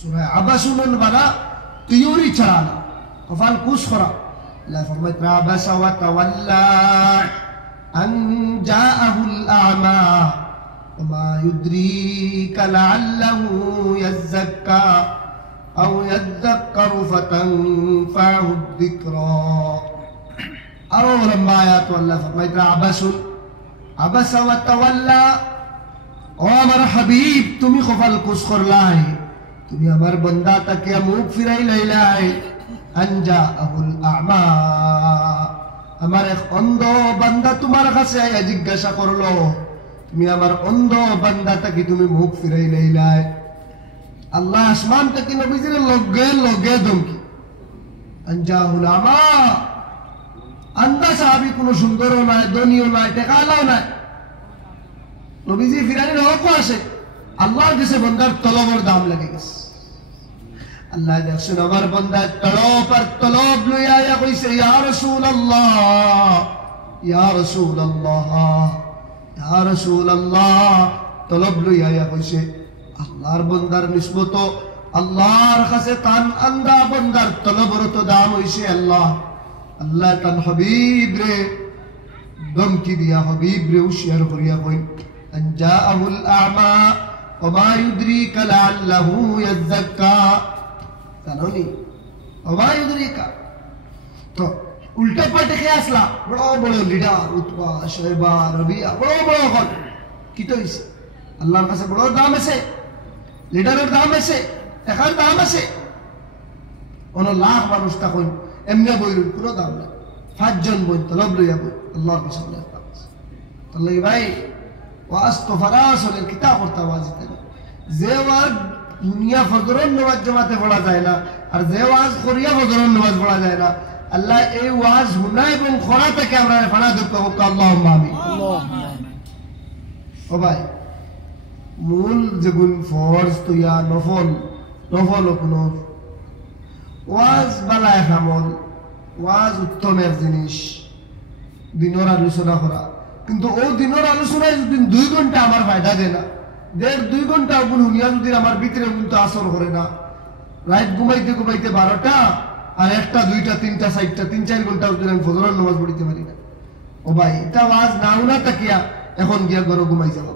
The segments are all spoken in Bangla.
সূরা আবাসুন বালা তিয়রি ছাড়া কফাল কুস করা আল্লাহ ফরমায় আবাসা ওয়া তাওয়াল্লা আন জাআহুল আ'মা ওয়া মা ইউদরিকা লাআল্লাহু ইয়াযাক্কা আও ইয়াযাক্কারু ফাতানফাহু যিকরা। আরো লম্বা আয়াত আল্লাহ ফরমায় আবাসুন আবাসা ওয়া তাওয়াল্লা, ও আমার হাবিব তুমি কফাল কুস করলাই, তুমি আমার বান্দা তাকে মুখ ফিরাই লাইলাই। আনজা আহুল আ'মা, আমার এক অন্ধ বান্দা তোমার কাছে আয়া জিজ্ঞাসা করলো, তুমি আমার অন্ধ বান্দা তাকে তুমি মুখ ফিরাই লাইলাই। আল্লাহ আসমান থেকে নবীজির লগে লগে ধমকি। আনজা আহুল আ'মা, আন্দা সাহাবি কোনো সুন্দরও নাই, ধনীও নাই, টেকালাও নাই, নবীজি ফিরানির হকও আসে, আল্লাহর কাছে বান্দার তলবের দাম লেগে গেছে। আল্লাহ দেখছেন আমার বান্দা তলব আর তলব লইয়া আয়া কইছে, ইয়া রাসূলুল্লাহ, ইয়া রাসূলুল্লাহ, ইয়া রাসূলুল্লাহ, তলব লইয়া আয়া কইছে। আল্লাহর বান্দার নিসবত আল্লাহর কাছে কান আন্দা বান্দার তলবের তো দাম হইছে আল্লাহ। আল্লাহ তান হাবিব রে ধমকি দিয়া, হাবিব রে হুশিয়ার করিয়া কই, أن جاءه الأعمى وما يدريك لعله يزكى। জানোনি وما يدريك, তো উল্টা পাল্টে খেয়ে আসলা, বড় বড় লিডার উতবা শয়বা রবিয়া বড় বড় হল, কি তো হইছে? আল্লাহর কাছে বড় দাম আছে, লিডারের দাম আছে, টাকার দাম আছে। অন লাখ মানুষ তখন এমনি বইল কোনো দাম নাই, 5 জন বই তলব লইয়া বই আল্লাহর কাছে দাম আছে। তাহলে ভাই ওয়াজ তো ফরাস হলে কিতাব পড়তে ওয়াজ দিতে, যে ওয়াজ দুনিয়া ফজরের নামাজ জামাতে পড়া যায় না, আর যে ওয়াজ করিয়া ফজরের নামাজ পড়া যায় না, আল্লাহ এই ওয়াজ হুনা এবং খরা থেকে আমরা ফানা দুঃখ হোক, আল্লাহুম্মা আমিন। ও ভাই, মূল যেগুন ফরজ তো ইয়া নফল, নফল কোনো ওয়াজ বালায় আমল, ওয়াজ উত্তমের জিনিস, দিনের আলোচনা করা, কিন্তু ও দিনের আলোচনায় যদি 2 ঘন্টা আমার ফায়দা দেয় না, 1.5-2 ঘন্টা গুণ হুনিয়া যদি আমার ভিতরে কিন্তু আসর করে না, রাত ঘুমাইতে ঘুমাইতে 12টা আর 1টা 2টা 3টা 4টা 3-4 ঘন্টা যদি আমি ফজরের নামাজ পড়িতে পারি না, ও ভাই এটা ওয়াজ না উনা তাকিয়া এখন গিয়া ঘরে ঘুমাই যাব।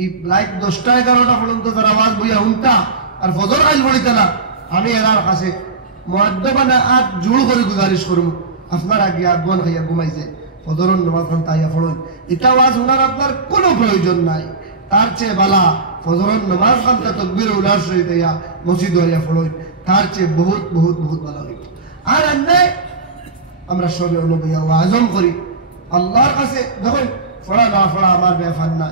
এই রাত 10টা 11টা পর্যন্ত তারা আওয়াজ বইয়া উনতা আর ফজর আইল পড়িতে না, আমি এরার কাছে মুআদ্দাবানা আত জোর করে গুজারিশ করব, আপনারা গিয়া আগওয়ান খাইয়া ঘুমাইছে ফজরের নামাজ খান তাইয়া পড়ুন। এটা ওয়াজ উনার আপনার কোনো প্রয়োজন নাই, তার চেয়ে বালা ফজরের নামাজ খান তাকবীর উলার সহিত ইয়া মসজিদ হইয়া পড়ুন, তার চেয়ে বহুত বহুত বহুত ভালো হইত। আর এমনি আমরা সবে অনুভূয়া ওয়াজম করি আল্লাহর কাছে, দেখুন পড়া না পড়া আমার ব্যাপার না,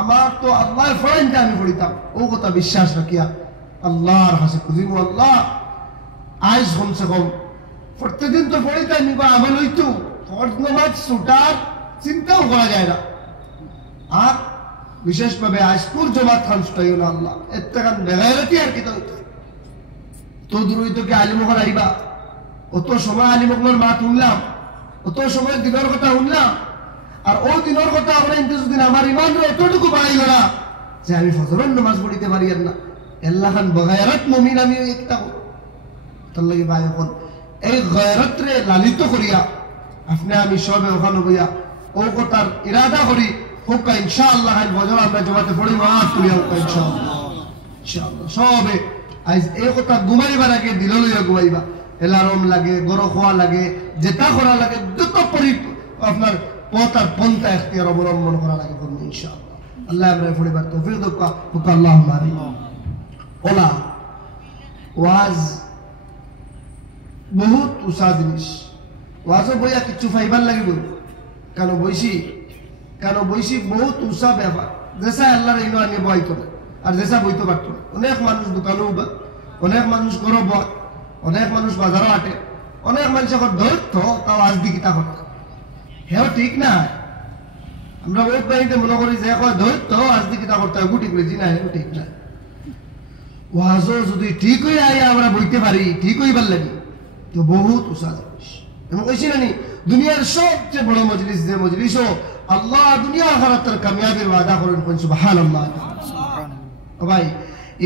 আমার তো আল্লাহ ফড়াইতে আমি পড়িতাম, ও কথা বিশ্বাস রাখিয়া আল্লাহর কাছে খুঁজিব। আল্লাহ আজ কমসে কম প্রত্যেকদিন তো পড়িতাম বা আমল হইতো, ফরজ নামাজ ছুটার চিন্তাও করা যায় না। আর বিশেষভাবে আজকুর জমাত খান ছুটাইও না আল্লাহ, এর থেকে বেগাইরাতি আর কি তো দূর হইতো কি আলিমগর আইবা, অত সময় আলিমগর মাত শুনলাম, অত সময় দিনের কথা শুনলাম, আর ও দিনের কথা আমরা যদি আমার ইমান এতটুকু বাড়াইল না যে আমি ফজরের নামাজ পড়িতে পারি না, আল্লাহ খান বগায়রাত মুমিন আমি একটা তার লাগে ভাই এখন এই গয়রত রে লালিত করিয়া আপনি আমি সবে ওখানে বইয়া ও কথার ইরাদা করি হোক ইনশাআল্লাহ, ফজর আমরা জমাতে পড়ি মাফ করিয়া হোক ইনশাআল্লাহ, ইনশাআল্লাহ সবে আজ এই কথা ঘুমাইবার আগে দিল লইয়া ঘুমাইবা, এলার্ম লাগে, গরো খোয়া লাগে, যেটা করা লাগে যত পরি আপনার পথ আর পন্থা এখতিয়ার অবলম্বন করা লাগে করবো ইনশাআল্লাহ। আল্লাহ আমরা পরিবার তৌফিক দাও, আল্লাহুম্মা আমিন। ওলা ওয়াজ বহুত উষা জিনিস, ওয়াজও বইয়া কিছু ফাইবার লাগে বই, কেন বইছি বহুত উষা ব্যাপার, যেসা আল্লাহর ইনো আনিয়ে বইতো না আর যেসা বইতে পারত না। অনেক মানুষ দোকানেও বা, অনেক মানুষ ঘরও বয়, অনেক মানুষ বাজারও আটে, অনেক মানুষ এখন ধরত তাও আজ দি কিতা করত, হেও ঠিক না। আমরা বহুত বাড়িতে মনে করি যে এখন ধরত আজ দি কিতা করতে হয়, ঠিক বুঝি না, হেও ঠিক না। ওয়াজও যদি ঠিক হয়ে আয় আমরা বইতে পারি, ঠিক হইবার লাগে তো বহুত উষা জিনিস। এবং কইছি না নি দুনিয়ার সবচেয়ে বড় মজলিস যে মজলিসও আল্লাহ দুনিয়া আখিরাতের কামিয়াবির ওয়াদা করেন, কোন সুবহানাল্লাহ। ভাই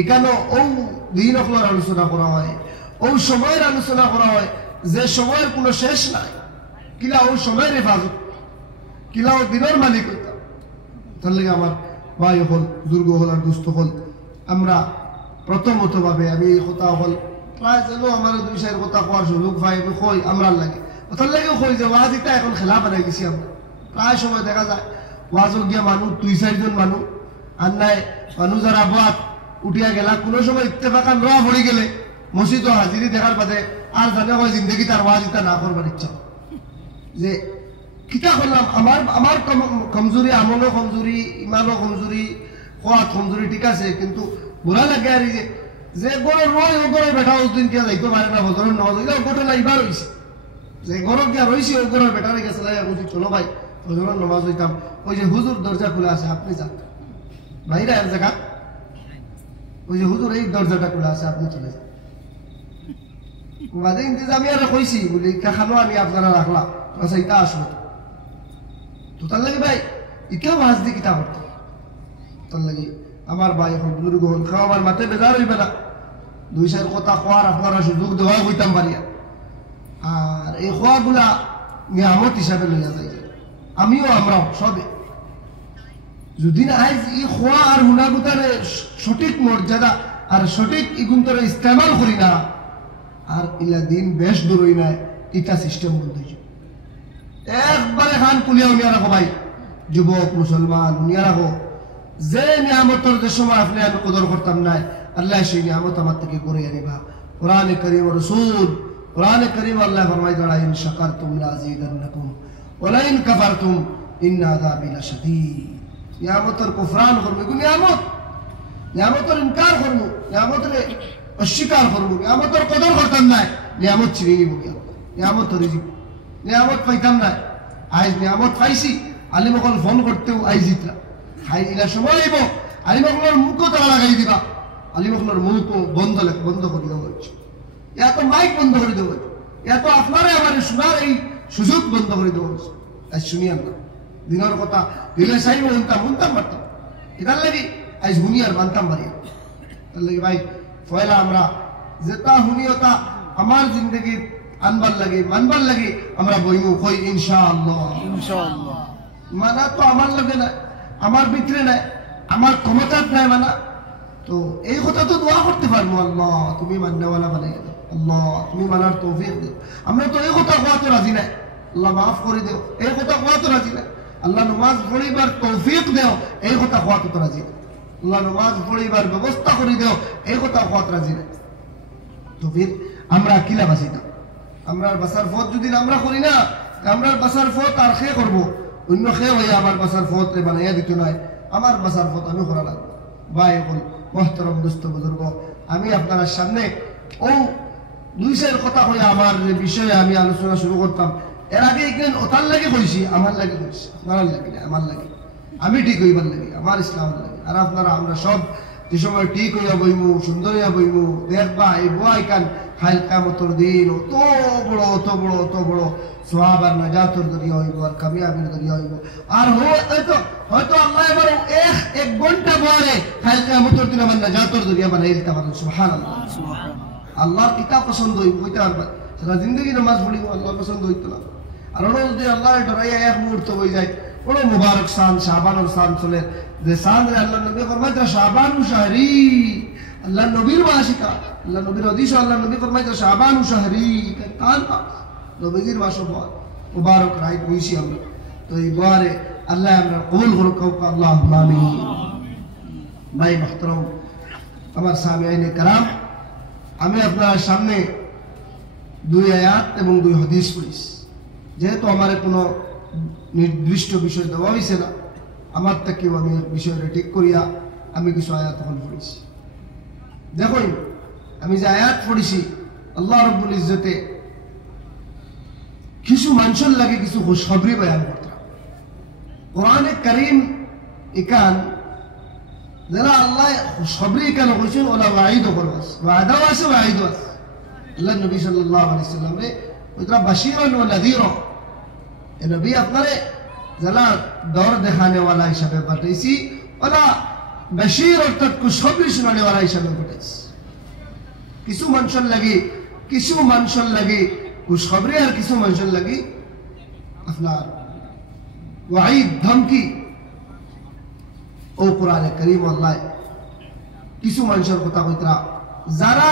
এখানে ও দিন অখলার আলোচনা করা হয়, ও সময়ের আলোচনা করা হয় যে সময়ের কোনো শেষ নাই। কিলা ও সময়ের হেফাজত, কিলা ও দিনের মালিক হইতাম। তার লাগে আমার ভাই হল, দুর্গ হল আর দুস্থ হল, আমরা প্রথমত ভাবে আমি এই কথা হল প্রায় যেন আমার 2-4 কথা কোয়ার সুযোগ পাই, আমি কই আমরা লাগে ওটার লাগেও কই যে ওয়াজ এটা এখন খেলা বানাই গেছি। আমরা প্রায় সময় দেখা যায় ওয়াজক গিয়া মানুষ 2-4 জন মানুষ আর নাই মানুষ যারা বাদ উঠিয়া গেলা, কোনো সময় ইত্তেফাকান রোয়া পড়ে গেলে মসজিদ হাজিরি দেখার বাদে আর জানে হয় জিন্দগি তার ওয়াজ এটা না করবার ইচ্ছা যে কিতা করলাম। আমার কমজোরি, আমলও কমজোরি, ইমানও কমজোরি, খোয়াত কমজোরি, ঠিক আছে, কিন্তু বুড়া লাগে আর যে গরো রয় ও গরো বেটা ওই দিন কিয়া যাইতে পারে না হজরের নামাজ হইলে ঘটনা এবার হয়েছে যে গরো কিয়া রয়েছে ও গরোর বেটা গেছে বলছি চলো ভাই হজরের নামাজ হইতাম। ওই যে হুজুর দরজা খুলে আছে, আপনি যান বাইরে এক জায়গা, ওই যে হুজুর এই দরজাটা খুলে আছে, আপনি চলে যান। বাদে ইন্তজামি আর কইছি বলি খানো আনি আপনারা রাখলাম, আচ্ছা এটা আসলো তো তার লাগে ভাই ইটাও ওয়াজ দিয়ে কিতা করতে। তার লাগে আমার ভাই এখন বুজুর্গ হল, খাওয়াবার মাঠে বেজার হইবে না, 2-4 কথা খোয়ার আপনারা সুযোগ দেওয়া হইতাম পারিয়া। আর এই খোয়াগুলা নিয়ামত হিসাবে লইয়া যাই, আমিও আমরাও সবে যদি না আজ এই খোয়া আর হুনাগুতারে সঠিক মর্যাদা আর সঠিক ইগুন্তরে ইস্তেমাল করি না, আর ইলা দিন বেশ দূর হই না, এটা সিস্টেম বন্ধ হয়েছে। একবারে খান কুলিয়া উনিয়া রাখো ভাই, যুবক মুসলমান উনিয়া রাখো, যে নিয়ামতের যে সময় আপনি আমি কদর করতাম না, আল্লাহ সেই নিয়ামত আমার থেকে করে আনিবা। কোরআনে কারীম ও রাসূল, কোরআনে কারীম আল্লাহ ফরমায় যারা ইন শাকারতুম লাযীদান্নাকুম ওয়া লা ইন কাফারতুম ইন্না আযাবি লাশাদীদ। নিয়ামতের কুফরান করবে, নিয়ামতের ইনকার করবো, নিয়ামতের অস্বীকার করবো, নিয়ামতের কদর করতাম না, নিয়ামত ছিঁড়ে নিব, নিয়ামত রিজিক, নিয়ামত পাইতাম না। আজ নিয়ামত পাইছি, আলিমকল ফোন করতেও আইজ ইতরা খাই ইলা সময় আইব, আলিমকলের মুখও তারা লাগাই দিবা, আলিমকলের মুখও বন্ধ করে দেওয়া হয়েছে, এত মাইক বন্ধ করে দেওয়া হয়েছে, এত আপনারা আমার শোনার এই সুযোগ বন্ধ করে দেওয়া হয়েছে। আজ শুনিয়ান না দিনের কথা, দিলে চাইব শুনতাম পারতাম, এটার লাগি আজ শুনি আর মানতাম পারি। তার লাগে ভাই পয়লা আমরা যেটা শুনি ওটা আমার জিন্দগি আনবার লাগে, মানবার লাগে, আমরা বইমু কই ইনশাআল্লাহ। মানা তো আমার লাগে না, আমার ভিতরে নাই, আমার ক্ষমতার নাই মানা, তো এই কথা তো দোয়া করতে পারবো, আল্লাহ তুমি মান্যওয়ালা বানাই দাও, আল্লাহ তুমি মানার তৌফিক দাও। আমরা তো এই কথা কোয়া তো রাজি নাই, আল্লাহ মাফ করে দেও, এই কথা কোয়া তো রাজি নাই। আল্লাহ নামাজ পড়িবার তৌফিক দেও, এই কথা কোয়া তো রাজি নাই। আল্লাহ নামাজ পড়িবার ব্যবস্থা করে দেও, এই কথা কোয়া রাজি নাই। তো ফির আমরা কিলা বাঁচি না, আমরা বাসার পথ যদি আমরা করি না, আমরা বাসার পথ আর খে করবো, অন্য খে হইয়া আমার বাসার পথ বানাইয়া দিতে নয়, আমার বাসার পথ আমি করা লাগবে। ভাই এখন মহতরম দুস্থ বুজুর্গ, আমি আপনার সামনে ও 2-4 কথা হইয়া আমার যে বিষয়ে আমি আলোচনা শুরু করতাম, এর আগে এখানে ওটার লাগে কইছি, আমার লাগে কইছি, আপনার লাগে না, আমার লাগে, আমি ঠিক হইবার লাগে, আমার ইসলামের লাগে। আর আপনারা আমরা সব যে সময় ঠিক হইয়া বইমু, সুন্দর হইয়া বইমু, দেখবা এই বই কান হাইল কিয়ামতের দিন অত বড় সওয়াব আর নাজাতের দরিয়া হইব, আর কামিয়াবির দরিয়া হইব। আর হয়তো আল্লাহ এবার এক ঘন্টা পরে হাইল কিয়ামতের দিন আমার নাজাতের দরিয়া বানাই দিতে পারেন। সুবহানাল্লাহ, আল্লাহর কিতাব পছন্দ হইব, হইতে পারবা সারা জিন্দগি নামাজ পড়িব, আল্লাহ পছন্দ হইতো না। আর ওরা যদি আল্লাহ ডরাইয়া এক মুহূর্ত হয়ে যায়, বড় মুবারক সান, শাবানুর সান চলে, যে সান রে আল্লাহ নবী ফরমাইতা শাবানু শাহরি, আল্লাহ নবীর মাসিকা, আল্লাহ নবীর হাদিস, আল্লাহ নবী ফরমাইতা শাবানু শাহরি, কান নবীজির মাসও মুবারক রাই কইছি আমরা। তো এই বারে আল্লাহ আমরা কবুল করুক, আল্লাহুম্মা আমিন। ভাই মুহতারাম, আমার সামিয়াইনে কারাম, আমি আপনার সামনে 2 আয়াত এবং 2 হাদিস পড়েছি। যেহেতু আমার কোনো নির্দিষ্ট বিষয় দেওয়া হয়েছে না, আমার থেকেও আমি বিষয়টা ঠিক করিয়া আমি কিছু আয়াত তখন পড়েছি। দেখুন আমি যে আয়াত পড়েছি, আল্লাহ রাব্বুল ইজ্জতে কিছু মানুষের লাগে কিছু খুশখবরি বয়ান করতাম। কোরআনে কারীম এখান যারা আল্লাহ খুশখবরি কেন কইছেন, ওলা ওয়াইদও করবাস, ওয়াদাও আছে ওয়াইদও আছে। আল্লাহ নবী সাল্লাল্লাহু আলাইহি সাল্লাম রে ওইটা বাশীরান ওয়া নাযীরা, এ নবী আপনারে যারা দর দেখানে ওয়ালা হিসাবে পাঠাইছি, ওলা বশীর অর্থাৎ খুশখবরি শোনানেওয়ালা হিসাবে ঘটেছে। কিছু মানুষের লাগে খুশখবরি আর কিছু মানুষের লাগে আপনার ওয়াইদ ধমকি। ও কোরআনে কারীম আল্লাহ কিছু মানুষের কথা কইতরা যারা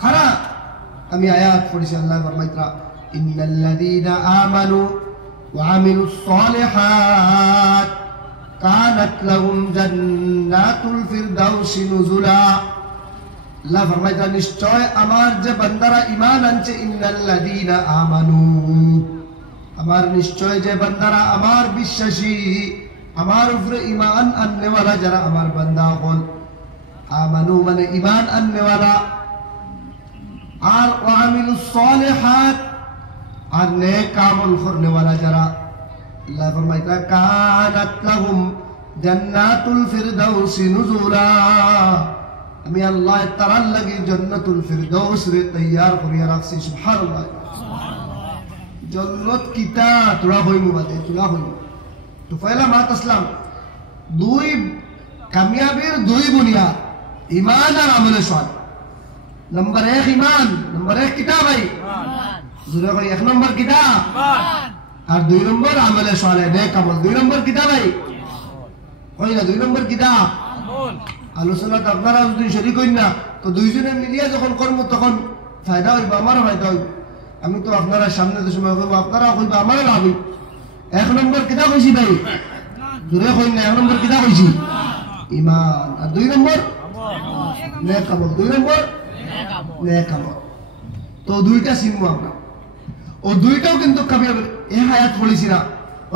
খারা। আমি আয়াত পড়েছি, আল্লাহ ফরমাইতরা ইন্নাল্লাযীনা আমানু ওয়া আমিলুস সালিহাত কানাত লাহুম জান্নাতুল ফিরদাউসি নুজুলা। আল্লাহ ফরমাইতরা নিশ্চয় আমার যে বান্দারা ঈমান আনছে, ইন্নাল্লাযীনা আমানু, আমার নিশ্চয় যে বান্দারা আমার বিশ্বাসী, আমার উপরে ঈমান আননেওয়ালা যারা আমার বান্দা হল। আমানু মানে ঈমান আননেওয়ালা, আর ওয়া আমিলুস সালিহাত আর নেক আমল করনেওয়ালা যারা। আল্লাহ ফরমাইতা কানাত লাহুম জান্নাতুল ফিরদাউসি নুজুলা, আমি আল্লাহ তাআলার লাগি জান্নাতুল ফিরদাউস রে তৈয়ার করিয়া রাখছি। সুবহানাল্লাহ। জান্নাত কিতা তোরা হইমু বাদে তোরা হইমু তো পয়লা মাত আসলাম। দুই কামিয়াবির দুই বুনিয়াদ, ঈমান আর আমলে সালেহ। নম্বর 1 ঈমান, নম্বর 1 কিতাব ভাই জুরে ভাই 1 নম্বর কিতাব আর 2 নম্বর আমলে সালেহ নেক আমল। 2 নম্বর কিতাব ভাই কই না, 2 নম্বর কিতাব আমল। আলোচনা আপনারা যদি শরীক হইন না তো দুইজনে মিলিয়ে যখন করব তখন ফায়দা হইবে, আমারও ফায়দা হইবে। আমি তো আপনারা সামনে যে সময় করব আপনারা কইবা আমারও লাভ হইবে। 1 নম্বর কিতাব হইছি ভাই জুরে কই না, 1 নম্বর কিতাব হইছি ঈমান আর 2 নম্বর নেক আমল। 2 নম্বর নেক আমল। তো দুইটা চিনবো আমরা, ও দুইটাও কিন্তু কামিয়াব। এই আয়াত পড়েছি না,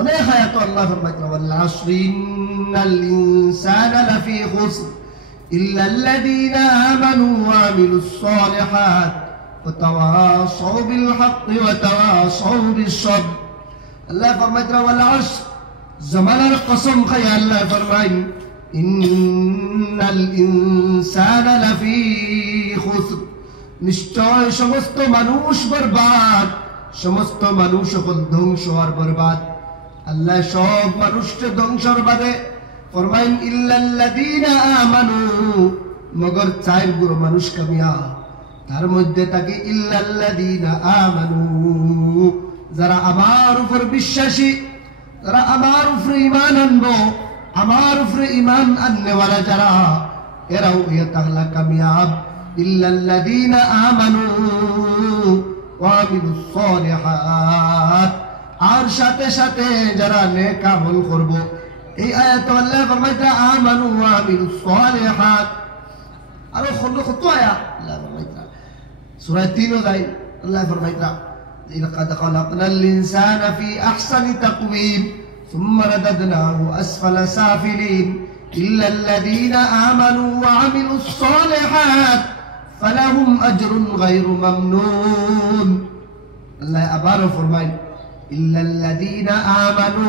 অনেক আয়াত আল্লাহ ফরমাইতে ওয়াল আসরি ইন্নাল ইনসানা লাফি খুসর ইল্লাল্লাযীনা আমানু ওয়া আমিলুস সালিহাত ওয়া তাওয়াসাউ বিল হাক্কি ওয়া তাওয়াসাউ বিস সাবর। আল্লাহ ফরমাইতে ওয়াল আসর, জামানার কসম খায় আল্লাহ ফরমায় ইন্নাল ইনসানা লাফি খুসর, নিশ্চয় সমস্ত মানুষ বরবাদ, সমস্ত মানুষ হল ধ্বংস আর বরবাদ। আল্লাহ সব মানুষকে ধ্বংসর বাদে ফরমাইন ইল্লাল্লাযীনা আমানু, মগর 4 গুরু মানুষ কামিয়াব। তার মধ্যে থাকে ইল্লাল্লাযীনা আমানু, যারা আমার উপর বিশ্বাসী, যারা আমার উপরে ঈমান আনবো, আমার উপরে ঈমান আননেওয়ালা যারা, এরাও ইয়া তাহলা কামিয়াব। ইল্লাল্লাযীনা আমানু ওয়া আমিলুস সালিহাত, আর সাথে সাথে যারা নেক আমল করব। এই আয়াত আল্লাহ ফরমাইতা আমানু ওয়া আমিলুস সালিহাত। আর কত আয়াত আল্লাহ ফরমাইতা সূরা 3 যাই আল্লাহ ফরমাইতা লাকাদ খালাকনাল ইনসানা ফি আহসানি তাকওয়িম সুম্মা রাদাদনাহু আসফালা সাফিলিন ইল্লাল্লাযীনা আমানু ওয়া আমিলুস সালিহাত ফালাহুম আজরুন গায়রু মামনুন। আল্লাহ আবার ফরমায় ইল্লাল্লাযীনা আমানু,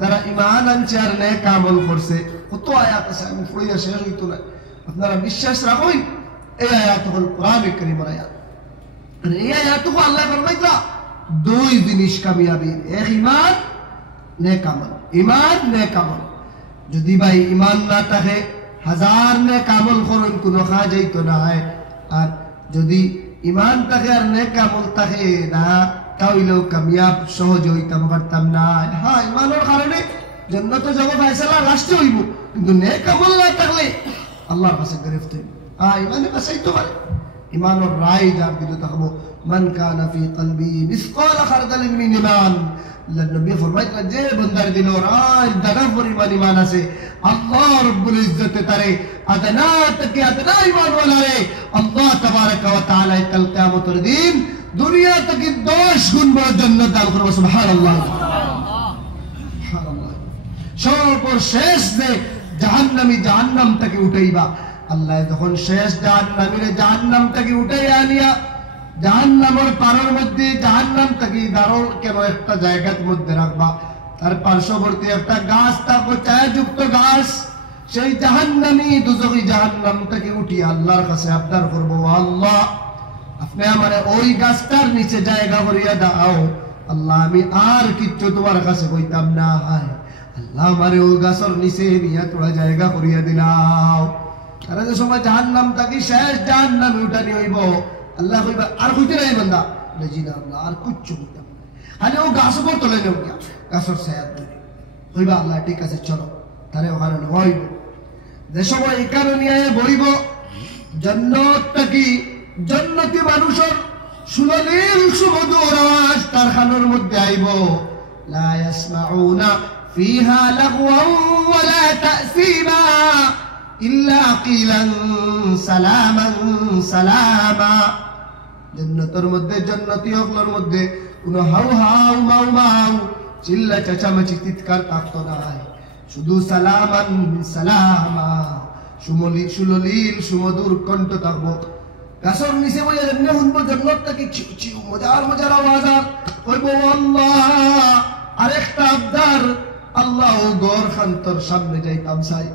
যারা ঈমান আনছে আর নেক আমল করছে। কত আয়াত আছে, আমি পড়িয়া শেষ হইতো না। আপনারা বিশ্বাস রাখুন, এই আয়াত হল কোরআনে কারীমের আয়াত। আর এই আয়াতকে আল্লাহ ফরমাইতা 2 জিনিস কামিয়াবি, 1 ঈমান নেক আমল। ঈমান নেক আমল, যদি ভাই ঈমান না থাকে 1000 নেক আমল করুন কোনো কাজ হইতো না। আর যদি ঈমান থাকে আর নেক আমল থাকে না তাহলেও কামিয়াব সহজ হইতাম পারতাম না। হ্যাঁ, ঈমানের কারণে জান্নাতে যাব ফয়সালা লাস্টে হইব, কিন্তু নেক আমল না থাকলে আল্লাহর কাছে গ্রেফত হইব। ঈমানে বাঁচাইতে পারে, ঈমানের রায় যার দিলে থাকবো মান কানা ফি কলবি মিসকাল খারদালিন মিন ঈমান। আল্লাহ নবী ফরমাইতেন যে বান্দার দিলে রায় দানা পরিমাণ ঈমান আছে, আল্লাহ রব্বুল ইজ্জতে তারে আদনা থেকে আদনা ঈমান ওয়ালারে আল্লাহ তাবারক ওয়া তাআলা কাল কিয়ামতের দিন দুনিয়া থেকে 10 গুণ বড় জান্নাত দান করবে। সুবহানাল্লাহ সুবহানাল্লাহ। সর্বশেষ যে জাহান্নামী জাহান্নাম থেকে উঠাইবা, আল্লাহ যখন শেষ জাহান্নামীরে জাহান্নাম থেকে উঠাইয়া আনিয়া জাহান্নামের পারের মধ্যে জাহান্নাম থেকে দাঁড়ো কেন একটা জায়গার মধ্যে রাখবা, তার পার্শ্ববর্তী একটা গাছ থাকবে ছায়াযুক্ত গাছ। সেই জাহান্নামী দুজখী জাহান্নাম থেকে উঠিয়ে আল্লাহর কাছে আবদার করবো, আল্লাহ আপনি আমারে ওই গাছটার নিচে জায়গা করিয়া দাও। আল্লাহ আমি আর কিচ্ছু তোমার কাছে কইতাম না, আল্লাহ আমারে ও গাছর নিচে নিয়ে তোরা জায়গা করিয়া দিলাও। আর যে সময় জাহান্নাম থাকি শেষ জাহান্নামে উঠানি হইব, আল্লাহ কইবা আর হইতে নাই বান্দা, জি না আল্লাহ আর কিচ্ছু হইতে না, খালি ও গাছ উপর তোলে নেব গিয়া গাছর ছায়াত ধরে হইবা আল্লাহ ঠিক আছে চলো তারে ওখানে হইব। যে সময় এখানে নিয়ে বইব জান্নাতটা কি জান্নাতি মানুষের সুললিল সুমধুর আওয়াজ তার কানের মধ্যে আইব। লা ইয়াসমাউনা ফিহা লাগওয়ান ওয়ালা তাসীমা ইল্লা কিলান সালামান সালামা। জান্নাতের মধ্যে জান্নাতি হকলের মধ্যে কোনো হাউ হাউ মাউ মাউ চিল্লা চেঁচামেচি চিৎকার থাকতো না, শুধু সালামান সালামা সুললিল সুমধুর কণ্ঠ থাকবো। গাছর নিচে বলে এমনি শুনবো জান্নাতটাকে চিউ চিউ মজার মজার আওয়াজ আর কইবো আল্লাহ আরেকটা আবদার, আল্লাহ ও গড় খান্তর সামনে যাইতাম চাই,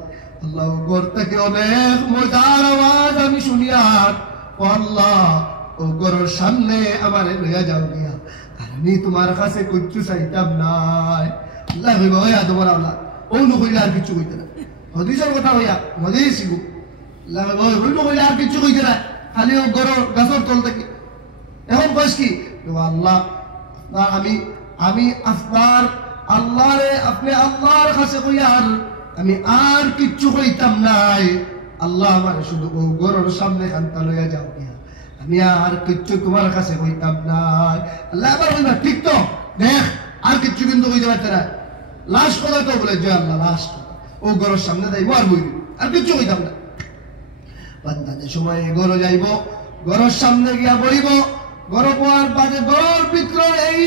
আল্লাহ ও গড় থেকে অনেক মজার আওয়াজ আমি শুনিয়ার, ও আল্লাহ ও গড়ের সামনে আমারে লইয়া যাও গিয়া, আর আমি তোমার কাছে কিচ্ছু চাইতাম নাই। আল্লাহ কইবা ওয়া তোমার আল্লাহ ও নকইলে আর কিছু কইতে না, হদিসের কথা হইয়া মজাই শিখু। আল্লাহ কইবা ওই নকইলে আর কিছু কইতে না, খালি ও গড় গাছর তল থেকে। এখন কইস কি আল্লাহ আমি আপনার আল্লাহরে আপনি আল্লাহর কাছে কইয়ার আমি আর কিচ্ছু কইতাম নাই, আল্লাহ আমার শুধু ও গড়ের সামনে কান্তা লইয়া যাও গিয়া, আমি আর কিচ্ছু তোমার কাছে কইতাম নাই। আল্লাহ আবার কইবা ঠিক তো দেখ আর কিচ্ছু কিন্তু কইতে পারতে না, লাস্ট কথা তো বলে যে আল্লাহ লাস্ট কথা ও গড়ের সামনে যাইব আর বইব আর কিচ্ছু কইতাম না। বান্দা যে সময় গড় যাইব গড়ের সামনে গিয়া বইব, গড় পাওয়ার বাদে গড়ের ভিতরে এই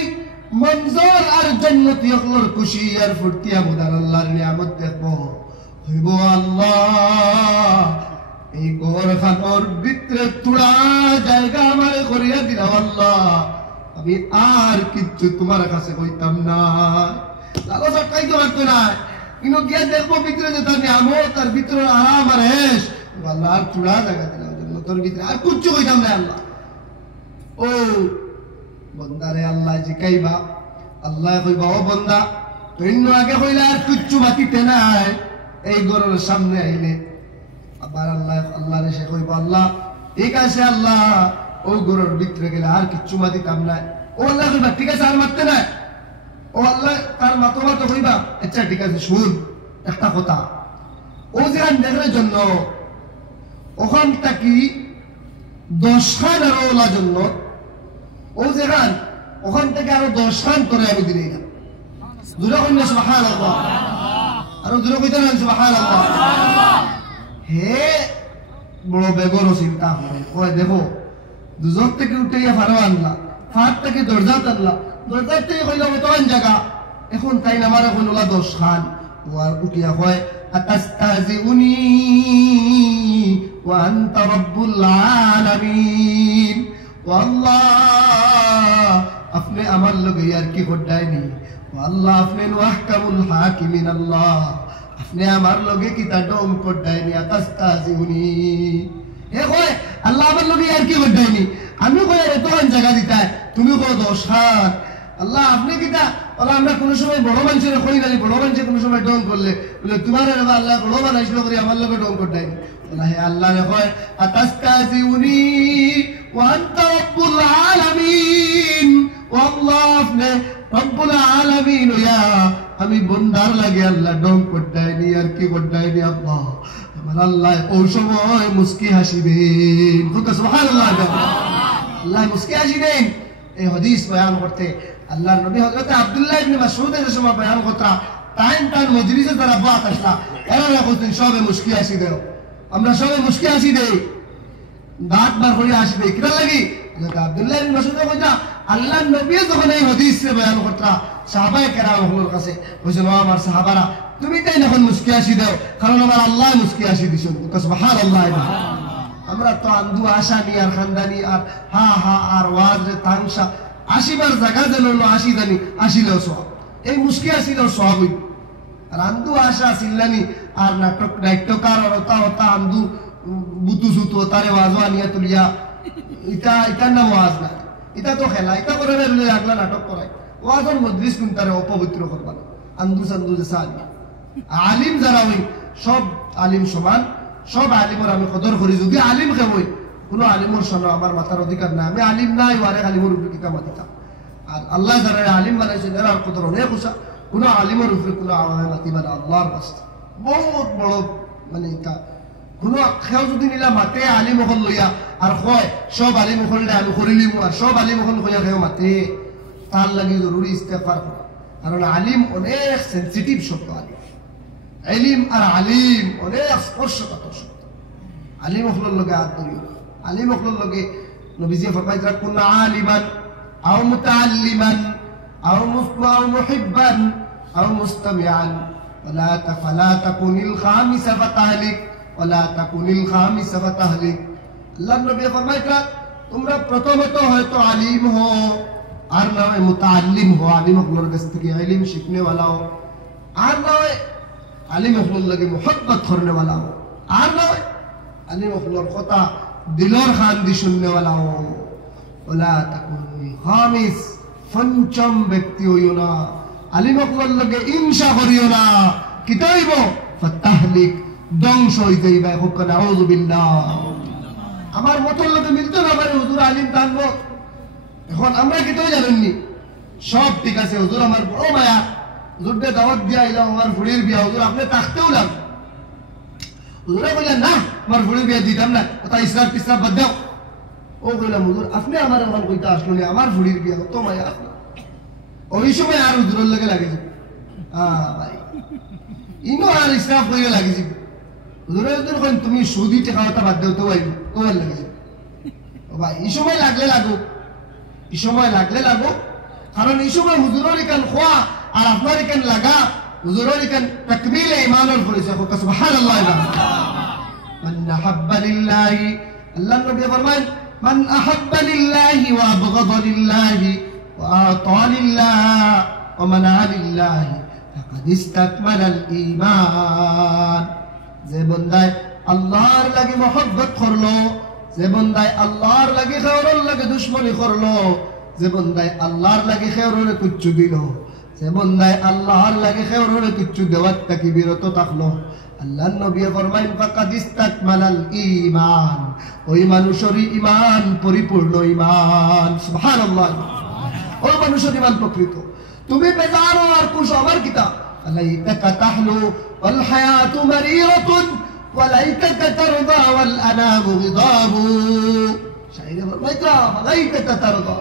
মঞ্জর আর জান্নাতি হকলের খুশি আর ফুর্তি আমদার আল্লাহর নিয়ামত দেখবো, হইব আল্লাহ এই গড় খানোর ভিতরে তুড়া জায়গা আমারে করিয়া দিলাম, আল্লাহ আমি আর কিচ্ছু তোমার কাছে কইতাম না। লালসা খাইতে পারতো না, কিন্তু গিয়া দেখবো ভিতরে যে তার নিয়ামত তার ভিতরে আরাম আর হেস, আল্লাহ আর তুড়া জায়গা দিলাম জান্নাতের ভিতরে আর কিচ্ছু কইতাম না। আল্লাহ ও বন্দারে আল্লাহ জিকাইবা, আল্লাহ কইবা ও বন্দা তুই আগে কইলে আর কিচ্ছু বাকিতে নাই, এই গড়ের সামনে আইলে আবার আল্লাহরে সে কইবা আল্লাহ ঠিক আছে আল্লাহ ও গড়ের ভিতরে গেলে আর কিচ্ছু মাতিতাম না। ও আল্লাহ কইবা ঠিক আছে আর মারতে নাই, ও আল্লাহ তার মাতবা তো কইবা আচ্ছা ঠিক আছে শুন একটা কথা, ও যেখান দেখার জন্য ওখান থাকি 10 খান আরো ওলা জন্য ও যেখান ওখান থেকে আরো 10 খান করে আমি দিলে না দূরে কইনা সুবহানাল্লাহ, আরো দূরে কইতে না সুবহানাল্লাহ। হে বড় বেগর চিন্তা করে ওই দেখো দুজক থেকে উঠে ফারো আনলা, ফার থেকে দরজা টানলা, দরজার থেকে কইলা মতন জায়গা, এখন তাই না আমার এখন ওলা 10 খান ও আর উঠিয়া হয় আতাস্তাজিউনি ওয়া আনতা রাব্বুল আলামিন, আল্লাহ আপনি আমার লগে আর কি করডাইনি, আল্লাহ আপনি আহকামুল হাকিমিন, আল্লাহ আপনি আমার লগে কি তাডম করডাইনি, আতাস্তাজিউনি হে কয় আল্লাহ আমার লগে আর কি করডাইনি, আমি কই এত জায়গা দিতাই তুমি কো 10 খান, আল্লাহ আপনি কিটা ওরা আমরা কোন সময় বড় মানুষের কই না, বড় মানুষে কোন সময় ডন করলে বলে তোমার আল্লাহ বড় বানাইছিল করে আমার লগে ডন করডাইনি, আল্লাহ আল্লাহ কয় আতাস্তাজিউনি ওয়া আনতা রাব্বুল আলামিন, আল্লাহ আপনি রব্বুল আলামিন ইয়া আমি বন্দার লাগে আল্লাহ ডং করডাইনি আর কি করডাইনি, আল্লাহ আমার আল্লাহ ওই সময় মুস্কি হাসিবেন, সুবহানাল্লাহ আল্লাহ মুস্কি হাসিবেন। এই হাদিস বয়ান করতে আল্লাহর নবী হযরত আব্দুল্লাহ ইবনে মাসউদের সময় বয়ান করতা টাইম মজলিসে যারা বাত আসলা এরা কইতেন সবে মুস্কি হাসি দেও, আমরা সবে মুস্কি হাসি দেই দাঁত বার করে হাসি দেই কিরা লাগি, আব্দুল্লাহ ইবনে মাসউদ কইতা আল্লাহর নবী যখন এই হাদিস বয়ান করতা সাহাবায়ে কেরামের কাছে কইছেন ও আমার সাহাবারা তুমি তাই এখন মুস্কি হাসি দাও কারণ আমার আল্লাহ মুস্কি হাসি দিছেন, সুবহানাল্লাহ। আমরা তো আন্দু আশা নি আর খানদানি আর হা হা আর ওয়াজ রে তামসা আসিবার জায়গা যেন আসি জানি আসিলেও সব এই মুস্কি আসিলেও সব হইব, আর আন্দু আশা সিল্লানি আর নাটক নাট্যকার ওতা ওতা আন্দু বুতু সুতু তারে ওয়াজওয়া নিয়ে তুলিয়া ইটার নাম ওয়াজ না, এটা তো খেলা, এটা করে আগলা নাটক করায় ওয়াজের মজলিস কোন তারে অপবিত্র করবা না, আন্দুস সানি আলিম যারা হই সব আলিম সমান, সব আলিমর আমি কদর করি। যদি আলিম কে হই কোনো আলিমর শোনো আমার মাথার অধিকার নাই, আমি আলিম নাই ওয়ারে আলিমর উপরে কিতা মাতিতাম। আর আল্লাহ যারা আলিম বানাইছেন এরা কদর অনেক উষা, কোনো আলিমর উপরে কোনো আওয়ামে মাতিবা না আল্লাহর বাস্তে। বহুত বড় মানে এটা কোনো খেয়াল যদি নিলা মাতে আলিম হল লইয়া আর কয় সব আলিম হল আমি করিলিম আর সব আলিম হল কইয়া খেয়ে মাতে, তার লাগে জরুরি ইস্তেগফার করা। কারণ আলিম অনেক সেন্সিটিভ শব্দ। আলিম আর আলিম অনেক স্পর্শকাতর শব্দ। আলিম হলের লগে হাত ধরিও না। আলিম হলের লগে নবীজি ফরমাইছেন কুন আলিমান আও মুতাআল্লিমান আও মুহিব্বান আও মুস্তামিআন ফালা তাকুনিল খামিসা ফাতাহলিক ওয়ালা তাকুনিল খামিসা ফাতাহলিক। আল্লাহর নবী ফরমাইছেন তোমরা প্রথমত হয়তো আলিম হও আর নয় মুতাআল্লিম হও, আলিম হলের কাছ থেকে ইলম শিখনে वाला হও, আর নয় আলিম হলের লগে মুহাব্বত করনে वाला হও, আর নয় আলিম হলের কথা দিলর খান দি শুননে वाला হও। ওয়ালা তাকুনিল খামিস পঞ্চম ব্যক্তি হইও না, আলিম হলের লগে ইনসা করিও না। কি তাইব ফাতাহলিক ধ্বংস হইতে যাইবা। হোক নাউযু বিল্লাহ। আমার মতর লগে মিলতো না মানে হুজুর আলিম টানবো। এখন আমরা কি তো জানেননি সব ঠিক আছে হুজুর আমার বড় মায়া, হুজুরকে দাওয়াত দিয়া আইলাম আমার ফুড়ির বিয়া, হুজুর আপনি থাকতেও লাগবে। হুজুরে বললেন না আমার ফুড়ির বিয়া দিতাম না, ওটা ইসরাফ টিসরাফ বাদ দাও। ও বললাম হুজুর আপনি আমার এখন কইতে আসলো না আমার ফুড়ির বিয়া কত মায়া আপনার। ওই সময় আর হুজুরের লগে লাগিয়েছে ভাই ইনো আর ইসরাফ হইয়া লাগিয়েছে। হুজুরে হুজুর কইন তুমি সুদি টাকা বাদ দাও তো আইব তোমার লাগিয়েছে। ও ভাই এই সময় লাগলে লাগুক, এই সময় লাগলে লাগো, কারণ এই সময় হুজুরের ইকান খোয়া আর আপনার ইকান লাগা হুজুরের ইকান তাকমিলে ঈমানের পরিচয়। সুবহানাল্লাহ। মান আহাব্বা লিল্লাহি, আল্লাহর নবী ফরমান মান আহাব্বা লিল্লাহি ওয়া আবগাদা লিল্লাহি ওয়া আতা লিল্লাহি ওয়া মানা লিল্লাহি ফাকাদ ইসতাকমালাল ঈমান। যে বান্দায় আল্লাহর লাগি মহব্বত করলো, যে বন্দায় আল্লাহর লাগে খেয়রের লাগে দুশ্মনী করলো, যে বন্দায় আল্লাহর লাগে খেয়রের কিচ্ছু দিল, যে বন্দায় আল্লাহর লাগে খেয়রের কিচ্ছু দেওয়ার থেকে বিরত থাকলো, আল্লাহর নবী ফরমাইন ফাকাদ ইসতাকমালাল ঈমান। ওই মানুষের ঈমান পরিপূর্ণ ঈমান। সুবহানাল্লাহ। ওই মানুষের ঈমান প্রকৃত। তুমি বেজার আর খুশ আমার কিতা আলাইকা তাহলু ওয়াল হায়াতু মারিরাতুন وليتك ترضى والأنام غضاب। شاعر فرماইতা وليتك ترضى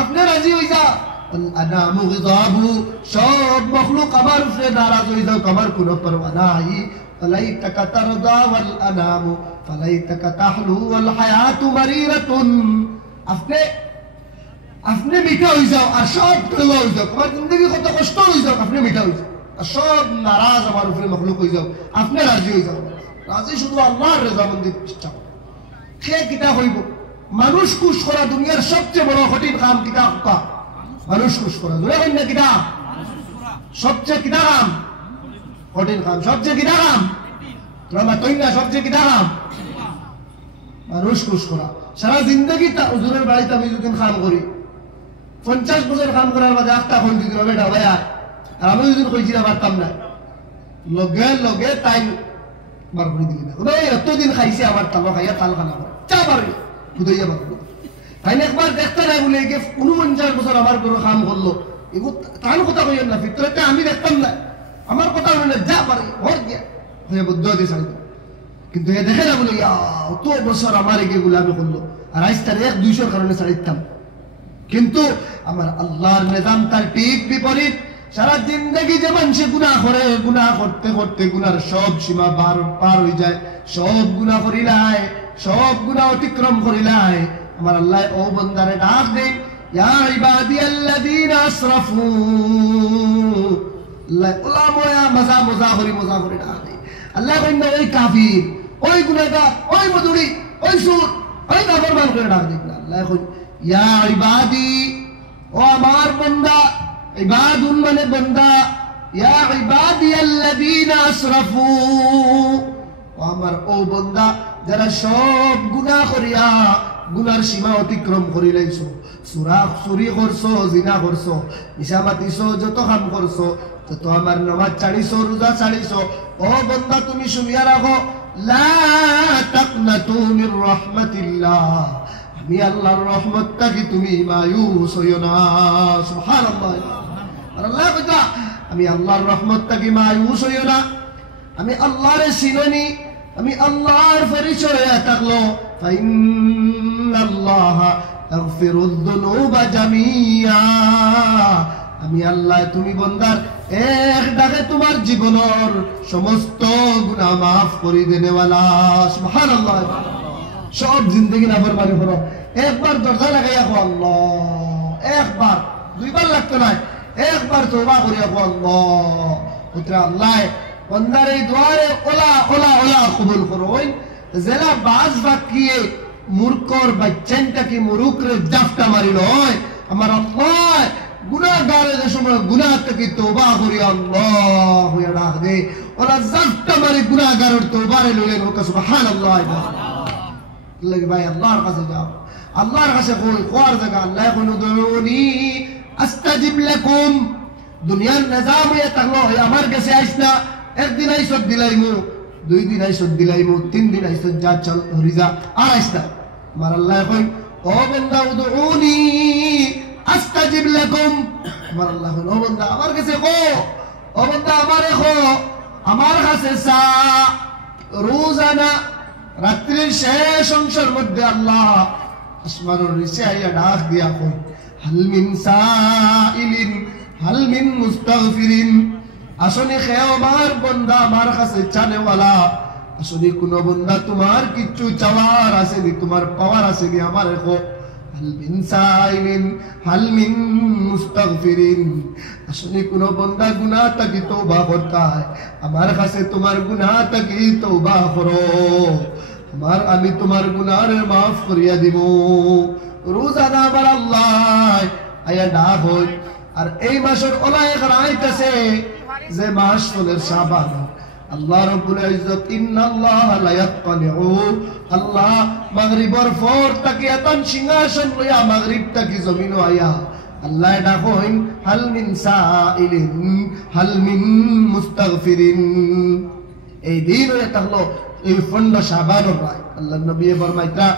আপনি রাজি হই যা والأنام غضاب সব مخلوق আমার উপরে নারাজ হই যাও আমার কোনো পরোয়া নাই। وليتك ترضى والأنام فليتك تحلو والحياة مريرة। আপনি মিঠা হই যাও আর সব তরোয়া হই যাও, তোমার জিন্দেগি কত কষ্ট হই যাও আপনি মিঠা হই যাও, সব নারাজ আমার উপরে মখলুক হয়ে যাও আপনি রাজি হয়ে যাও। রাজি শুধু আল্লাহর রেজামন্দির ইচ্ছা। সে কিতা হইব মানুষ খুশ করা দুনিয়ার সবচেয়ে বড় কঠিন কাম কিতা হকা মানুষ খুশ করা। জোরে কইন না কিতা সবচেয়ে কিতা কাম কঠিন কাম, সবচেয়ে কিতা কাম তোমরা কইন না সবচেয়ে কিতা কাম মানুষ খুশ করা। সারা জিন্দগি তা হুজুরের বাড়িতে আমি যদি কাম করি 50 বছর কাম করার বাদে একটা ফোন দিতে হবে এটা ভাইয়া আর আমি যদি কইছিলাম পারতাম না লগে লগে তাই বার করে দিলি না। ওই এতদিন খাইছে আমার তালো খাইয়া তাল খানা চা পারি বুঝাইয়া পারবো তাই একবার দেখতে নাই বলে 49 বছর আমার কোনো কাম করলো এগুলো তার কথা কইয়েন না ভিতরে আমি দেখতাম না আমার কথা বলে যা পারে ভর দিয়া হয়ে বুদ্ধ দিয়ে চাইতো। কিন্তু এ দেখে না বলে অত বছর আমার এগুলো আমি করলো আর আজ তার 1-200 কারণে ছাড়িতাম। কিন্তু আমার আল্লাহর নিজাম তার ঠিক বিপরীত। সারা জিন্দগি যে মানুষ গুনাহ করে, গুনাহ করতে করতে গুনার সব সীমা পার হয়ে যায়, সব গুনাহ করিলাই, সব গুনাহ অতিক্রম করিলাই। আমার আল্লাহ ও বান্দারে ডাক দেন ইয়া ইবাদিয়াল্লাযীনা আসরাফু। আল্লাহ ওলাময়া মজা করে ডাক দেন। আল্লাহ কইন ওই কাফির, ওই গুনাহগার, ওই মজুরি, ওই সুর, ওই নাফরমান করে ডাক দেন। আল্লাহ কইন ইয়া ইবাদি, ও আমার বান্দা, ইবাদুন মানে বান্দা, ইয়া ইবাদিয়াল্লাযীনা আসরাফু, ও আমার ও বান্দা যারা সব গুনাহ করিয়া গুনার সীমা অতিক্রম করি লাইছো চুরি করছো জিনা করছো মিছা মাতিছো যত কাম করছো যত আমার নামাজ ছাড়িছো রোজা ছাড়িছো ও বান্দা তুমি শুনিয়া রাখো লা তাকনাতু মির রাহমাতিল্লাহ আমি আল্লাহর রহমত থেকে তুমি মায়ুস হইও না সুবহানাল্লাহ আল্লাহ কইতা আমি আল্লাহর রহমত থেকে মায়ুস হইও না আমি আল্লাহর চিননি আমি আল্লাহর পরিচয় থাকলো ফাইন্নাল্লাহ ইয়াগফিরুয যুনুবা জামিয়া আমি আল্লাহ তুমি বান্দার এক ডাকে তোমার জীবনের সমস্ত গুনাহ maaf করে দেনেওয়ালা সুবহানাল্লাহ সব জিন্দেগি নাফরমানি করো একবার দরজা লাগাইয়া কো আল্লাহ একবার দুইবার লাগতো না একবার তওবা করিয়া কো আল্লাহ উতরা আল্লাহ বান্দার এই দুয়ারে ওলা ওলা ওলা কবুল করুন জেলা বাজ বাকিয়ে মূর্খর বাচ্চাটা কি মুরুকরে জাফটা মারিল হয় আমার আল্লাহ গুনাহগারের সময় গুনাহ থেকে তওবা করি আল্লাহ হইয়া ডাক দে ওলা জাফটা মারি গুনাহগারের তওবারে লইলেন ও সুবহানাল্লাহ লাগে ভাই আল্লাহর কাছে যাও আল্লাহর কাছে কই কোয়ার জায়গা আল্লাহ কোন দুউনি আস্তাজিব লাকুম দুনিয়ার নিজাম এ তাহলো আমার কাছে আইসনা একদিন আইসত দিলাইমু দুই দিন আইসত দিলাইমু তিন দিন আইসত যা চল রিজা আর আইসনা আমার আল্লাহ কই ও বান্দা উদউনি আস্তাজিব লাকুম আমার আল্লাহ কই ও বান্দা আমার কাছে কো ও বান্দা আমারে কো আমার কাছে সা রোজানা রাত্রির শেষ অংশের মধ্যে আল্লাহ আসমানের নিচে আইয়া ডাক দিয়া কই হাল মিন সাইলিন হাল মিন মুস্তাগফিরিন আসলে খেয়ে আমার বন্দা আমার কাছে চানেওয়ালা আসলে কোন বন্দা তোমার কিচ্ছু চাওয়ার আসেনি তোমার পাওয়ার আসেনি আমার দেখো হাল মিন সাইলিন হাল মিন মুস্তাগফিরিন আসলে কোন বন্দা গুনাহ থেকে তওবা করতা হয় আমার কাছে তোমার গুনাহ থেকে তওবা করো আমার আমি তোমার গুনাহের maaf করিয়া দিব রোজানা আবার আল্লাহ আয়া না হই আর এই মাসের অনেক রাত আছে যে মাস হলো শাবান আল্লাহ রাব্বুল ইজ্জত ইন্নাল্লাহ লা ইয়াত্তালিউ আল্লাহ মাগরিবের পর তাকে এতন সিংহাসন লইয়া মাগরিব তাকে জমিনও আয়া আল্লাহ ডাকইন হাল মিন সাইলিন হাল মিন মুস্তাগফিরিন এই দিন এটা হলো এই ফন্ড শাবানের রাত আল্লাহর নবী ফরমাইতা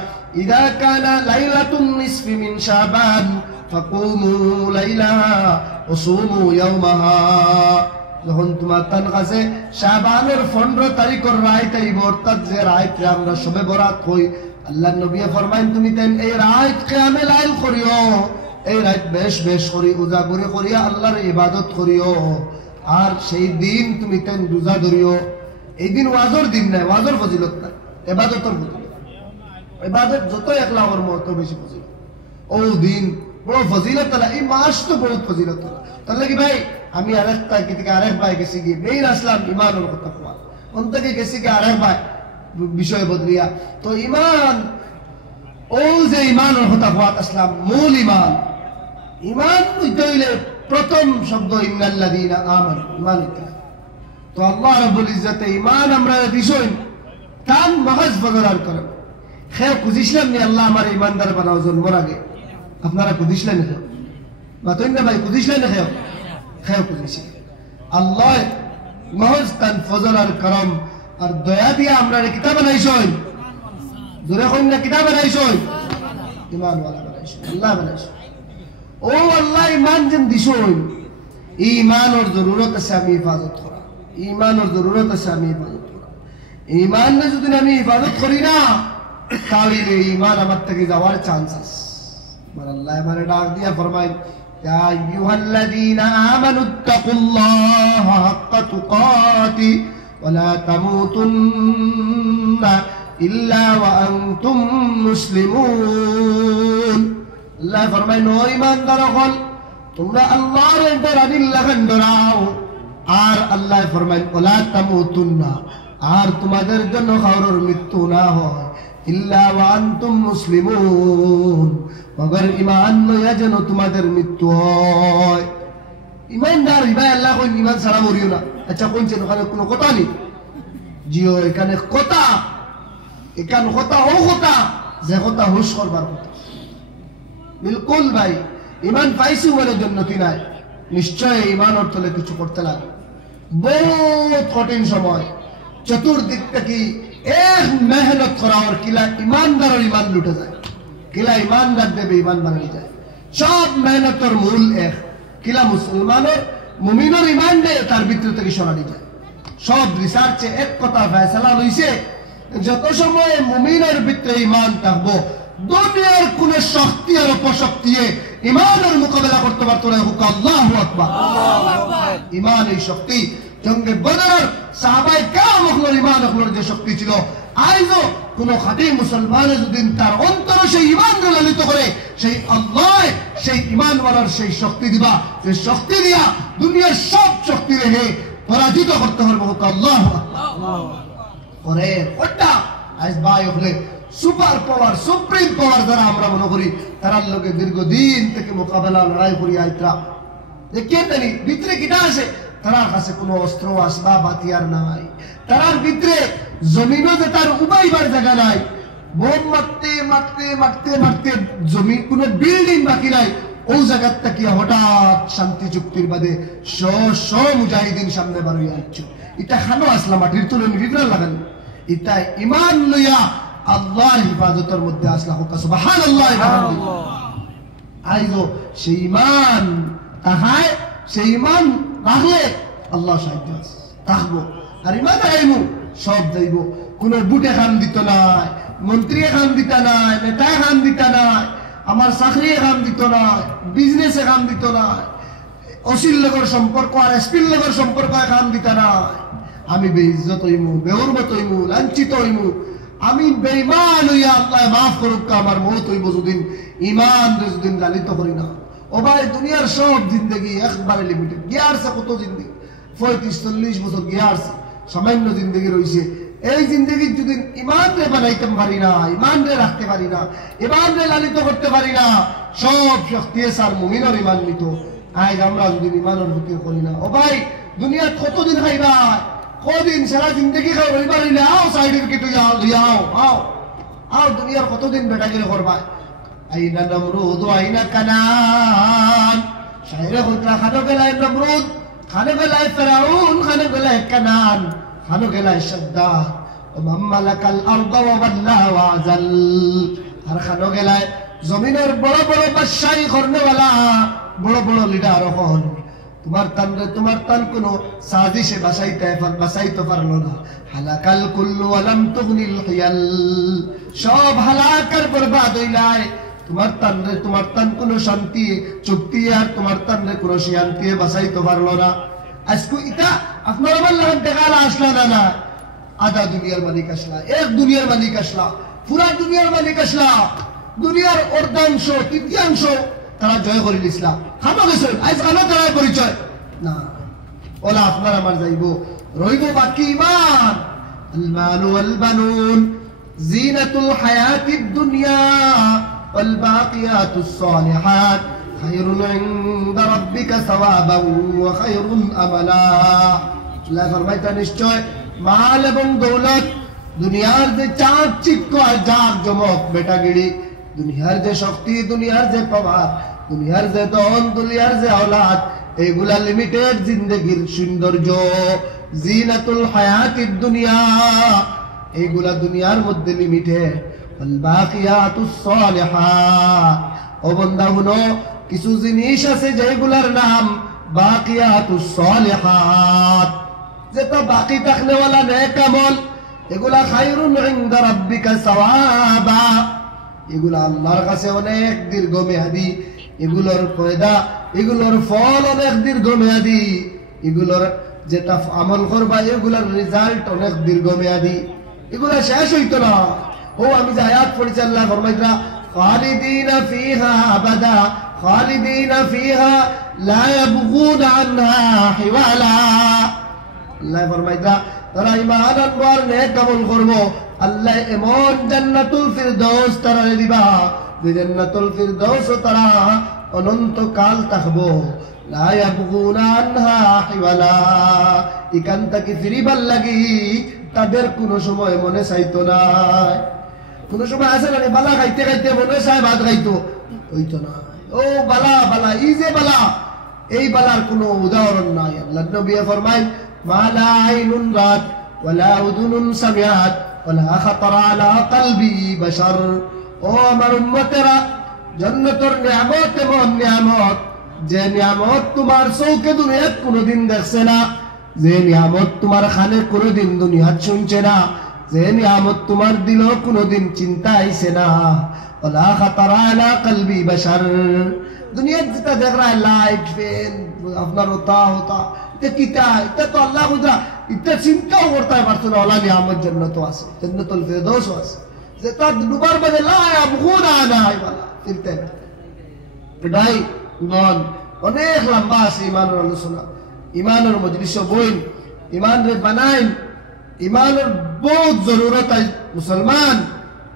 ইদা কানা লাইলাতুন নিসফি মিন শাবান ফাকুমু লাইলাহা ওয়া সুমু ইয়াওমাহা যখন তোমার তান কাছে শাবানের 15 তারিখের রাত আইব অর্থাৎ যে রাতে আমরা শবে বরাত কই আল্লাহর নবী ফরমাইন তুমি তেন এই রাত কিয়ামে লাইল করিও এই রাত বেশ বেশ করি উজাগরি করিয়া আল্লাহর ইবাদত করিও আর সেই দিন তুমি তেন রোজা ধরিও এই দিন ওয়াজর দিন নাই ওয়াজর ফজিলত না ইবাদতের ফজিলত ইবাদত যত একলা ওর মত বেশি ফজিলত ও দিন বড় ফজিলত আলা এই মাস তো বড় ফজিলত তাহলে কি ভাই আমি আরেকটা কি থেকে আরেক ভাই গেছি কি বের আসলাম ঈমানের কথা কোয়া কোন থেকে গেছি কি আরেক ভাই বিষয় বদলিয়া তো ঈমান ও যে ঈমানের কথা কোয়া আসলাম মূল ঈমান ঈমান হইলে প্রথম শব্দ ইন্নাল্লাযীনা আমানু ঈমান তো আল্লাহ রাব্বুল ইজ্জতে ঈমান আমরা বিষয় কান মগজ বদলার করে খেয়ে খুঁজিছিলাম নি আল্লাহ আমার ঈমানদার বানাও জন্মর আগে আপনারা খুঁজিছিলেন না বাতইন না ভাই খুঁজিছিলেন না খেয়ে খুঁজিছি আল্লাহ মগজ কান ফজল আর করম আর দয়া দিয়া আমরা কিতাব বানাইছই জোরে কইন না কিতাব বানাইছই ঈমান ওয়ালা বানাইছই আল্লাহ বানাইছই ও আল্লাহ ঈমান যেন দিছই ঈমানের জরুরত আছে আমি হিফাজত করা ঈমানের জরুরত আছে আমি হিফাজত করা ঈমান না যদি আমি হিফাজত করি না তাহলে ঈমান আমার থেকে যাওয়ার চান্স আছে আমার আল্লাহ আমারে ডাক দিয়া ফরমায় ইয়া আইয়ুহাল্লাযীনা আমানুত্তাকুল্লাহা হাক্কা তুকাতি ওয়া লা তামুতুন্না ইল্লা ওয়া আনতুম মুসলিমুন আল্লাহ ফরমায় নো ঈমানদার হল তোমরা আল্লাহর ডরানি লাগান ডরাও আর আল্লাহ ফরমায় ওলা তামুতুন্না আর তোমাদের জন্য কারোর মৃত্যু না হয় ইল্লা ওয়া আনতুম মুসলিমুন মগর ঈমান লইয়া যেন তোমাদের মৃত্যু হয় ঈমানদার ভাই আল্লাহ কই ঈমান ছাড়া মরিও না আচ্ছা কোনছে ওখানে কোনো কথা নেই জিও এখানে কথা ও কথা যে কথা হুশ করবার কথা। বিলকুল ভাই, ইমান পাইছি বলে জন্নতি নাই, নিশ্চয় ইমান অর্থলে কিছু করতে লাগে। বহুত কঠিন সময়, চতুর্দিক থেকে এক মেহনত করা ওর কিলা ইমানদারের ইমান লুটে যায়, কিলা ইমানদার দেবে ইমান বানাই যায়। সব মেহনতের মূল এক, কিলা মুসলমানের মুমিনের ইমান দেয় তার ভিতর থেকে সরানি যায়। সব রিসার্চে এক কথা ফয়সালা হইছে, যত সময় মুমিনের ভিতরে ইমান থাকবো, দুনিয়ার কোন শক্তি আর অপশক্তি ইমানের মোকাবেলা করতে পারতো না। আল্লাহু আকবার। ইমান এই শক্তি জঙ্গে বদর সাহাবায়ে কেরামের ইমান হলোর যে শক্তি ছিল, আইজও কোন খাঁটি মুসলমান যদি তার অন্তরে সেই ইমান লালিত করে, সেই আল্লাহ সেই ইমানওয়ালার সেই শক্তি দিবা, সেই শক্তি দিয়া দুনিয়ার সব শক্তি রেখে পরাজিত করতে হবে। আল্লাহু আকবার। পরে ওটা আজ ভাই হলে সুপার পাওয়ার, সুপ্রিম পাওয়ার যারা আমরা মনে করি, তারার লোকে দীর্ঘদিন থেকে মোকাবেলা লড়াই করি আইতরা দেখেন জানি ভিতরে কিটা আছে, তারার কাছে কোনো অস্ত্র আসবাব হাতিয়ার নাই, তারার ভিতরে জমিনও যে তার উবাইবার জায়গা নাই, বোম মারতে মারতে মারতে মারতে জমিন কোনো বিল্ডিং বাকি নাই। ওই জায়গার থেকে হঠাৎ শান্তি চুক্তির বাদে মুজাহিদিন সামনে বার হইয়া আসছে। এটা খানো আসলা মাটির তুলে নিবিড় লাগান, এটা ইমান লইয়া আল্লাহর হিফাজতের মধ্যে আসলা। হোক সুবহানাল্লাহ। আইজো সেই ইমান তাহায়, সেই ইমান রাখলে আল্লাহ সাহায্য থাকবো। আর ইমান আইমু সব যাইব, কোন বুটে খান দিত নাই, মন্ত্রী খান দিত নাই, নেতা খান দিত নাই, আমার চাকরি খান দিত নাই, বিজনেসে খান দিত নাই, অসিল লগর সম্পর্ক আর এসপির লগর সম্পর্ক খান দিত নাই। আমি বেইজ্জত হইমু, বেহরমত হইমু, লাঞ্ছিত হইমু, আমি বেঈমান হইয়া আল্লাহ মাফ করুক, আমার মৌত হইব যদিন ইমান যদিন লালিত করি না। ও ভাই, দুনিয়ার সব জিন্দগি একবারে লিমিটেড গিয়ারছে। কত জিন্দগি 35-40 বছর গিয়ারছে, সামান্য জিন্দগি রয়েছে। এই জিন্দগি যদি ইমান রে বানাইতে পারি না, ইমান রে রাখতে পারি না, ইমান রে লালিত করতে পারি না, সব শক্তি সার মুমিনের ইমান নিত। আজ আমরা যদি ইমানের ফিকির করি না, ও ভাই দুনিয়ার কতদিন খাইবা, কদিন সারা জিন্দগি খাও রইবার হইলে আও সার্টিফিকেট আও আও আও, দুনিয়ার কতদিন বেটাগিরি করবা। আইনা নমরুদ আইনা কানান, শায়রে কইরা খানো গেলায় নমরুদ, খানো গেলায় ফিরাউন, খানো গেলায় কানান, খানো গেলায় শাদ্দাদ, ও মামালাকাল আরদ ওয়া ওয়াল্লা ওয়াজাল। আর খানো গেলায় জমিনের বড় বড় বাদশাহী করনেওয়ালা, বড় বড় লিডার হন। তোমার তান কোন সাজিশে বাসাইতে পারলো না। হালাকাল কুল্লু ওয়া লাম তুগনিল হিয়াল, সব হালাকার বরবাদ হইলাই। তোমার তান কোন শান্তি চুক্তি আর তোমার তান কোন শান্তি বাসাইতে পারলো না। আজকে এটা আপনার আমার লাগান দেখালা আসলা না, না আধা দুনিয়ার মালিক আসলা, এক দুনিয়ার মালিক আসলা, পুরা দুনিয়ার মালিক আসলা। দুনিয়ার অর্ধাংশ তৃতীয়াংশ তারা জয় করে নিছিলাম, খানো গেছেন আজ খানো তারা পরিচয় না। ওলা আপনার আমার যাইব, রইব বাকি ইমান। আল মাল ওয়াল বানুন জিনাতুল হায়াতিদ দুনিয়া ওয়াল বাকিয়াতুস সালিহাত খায়রুন ইনদা রাব্বিকা সাওয়াবান ওয়া খায়রুন আমালা। আল্লাহ ফরমাইতা নিশ্চয় মাল এবং দৌলত, দুনিয়ার যে চাঁদ চিক্ক আর জাগ জমক বেটাগিরি, দুনিয়ার যে শক্তি, দুনিয়ার যে পাওয়ার, দুনিয়ার যে ধন, দুনিয়ার যে औलाद, এগুলা লিমিটেড জিন্দেগির সৌন্দর্য। জিনাতুল হায়াতিদ দুনিয়া, এগুলা দুনিয়ার মধ্যে লিমিটেড। ওয়াল বাকিয়াতুস সালিহাত, ও বান্দা শুনো, কিছু জিনিস আছে যেগুলার নাম বাকিয়াতুস সালিহাত, যেটা বাকি থাকলে ওয়ালা নেক আমল, এগুলা খায়রুন ইনদা রাব্বিকা সাওয়াবা, এগুলা আল্লাহর কাছে অনেক দীর্ঘমেয়াদী, এগুলোর ফায়দা, এগুলোর ফল অনেক দীর্ঘমেয়াদী, এগুলোর যেটা আমল করবা এগুলোর রেজাল্ট অনেক দীর্ঘমেয়াদী, এগুলা শেষ হইতো না। ও আমি যে আয়াত পড়েছি আল্লাহ ফরমাইরা খালিদিনা ফিহা আবাদা, খালিদিনা ফিহা লা ইয়াবগুনা আনহা হিওয়ালা। আল্লাহ ফরমাইরা তারা ঈমান আনবার নেক আমল করবো, আল্লাহ এমন জান্নাতুল ফিরদাউস তারা দিবা, যে জান্নাতুল ফিরদাউস তারা অনন্তকাল থাকবো। লা ইয়াবগুনা আনহা হিওয়ালা, এখান থেকে ফিরিবার লাগি তাদের কোনো সময় মনে চাইতো না। কোন সময় আছে না বালা খাইতে খাইতে মনে হয় ভাত খাইতো, ওই তো না। ও বালা বালা, এই যে বালা, এই বালার কোনো উদাহরণ নাই। আল্লাহর নবী ফরমায় মা লা আইনুন রাত ওয়ালা উযুনুন সামিআত ওয়ালা খাতারা আলা কলবি বাশার। ও আমার উম্মতেরা, জান্নাতের নিয়ামত এমন নিয়ামত যে নিয়ামত তোমার চৌকে দুনিয়াত কোনোদিন দেখছে না, যে নিয়ামত তোমার খানে কোনোদিন দুনিয়াত শুনছে না, যে নিয়ামত তোমার দিল কোনোদিন চিন্তা আইছে না। ওয়ালা খাতারা আলা কলবি বাশার। দুনিয়াত যেটা দেখ রা লাইট ফ্যান আপনার ওটা ওটা এটা কিটা, এটা তো আল্লাহ বুঝা, এটা চিন্তাও করতে পারছো না। ওলা নিয়ামত জান্নাতও আছে, জান্নাতুল ফিরদাউসও আছে, যেটা ডুবার বাদে লা ইয়াবগুনা আনা ওয়ালা ফিরতে না। ভাই গণ অনেক লম্বা আছে ইমানের আলোচনা, ইমানের মজলিস বইন, ইমান রে বানাইন, ইমানের বহুত জরুরত আছে মুসলমান।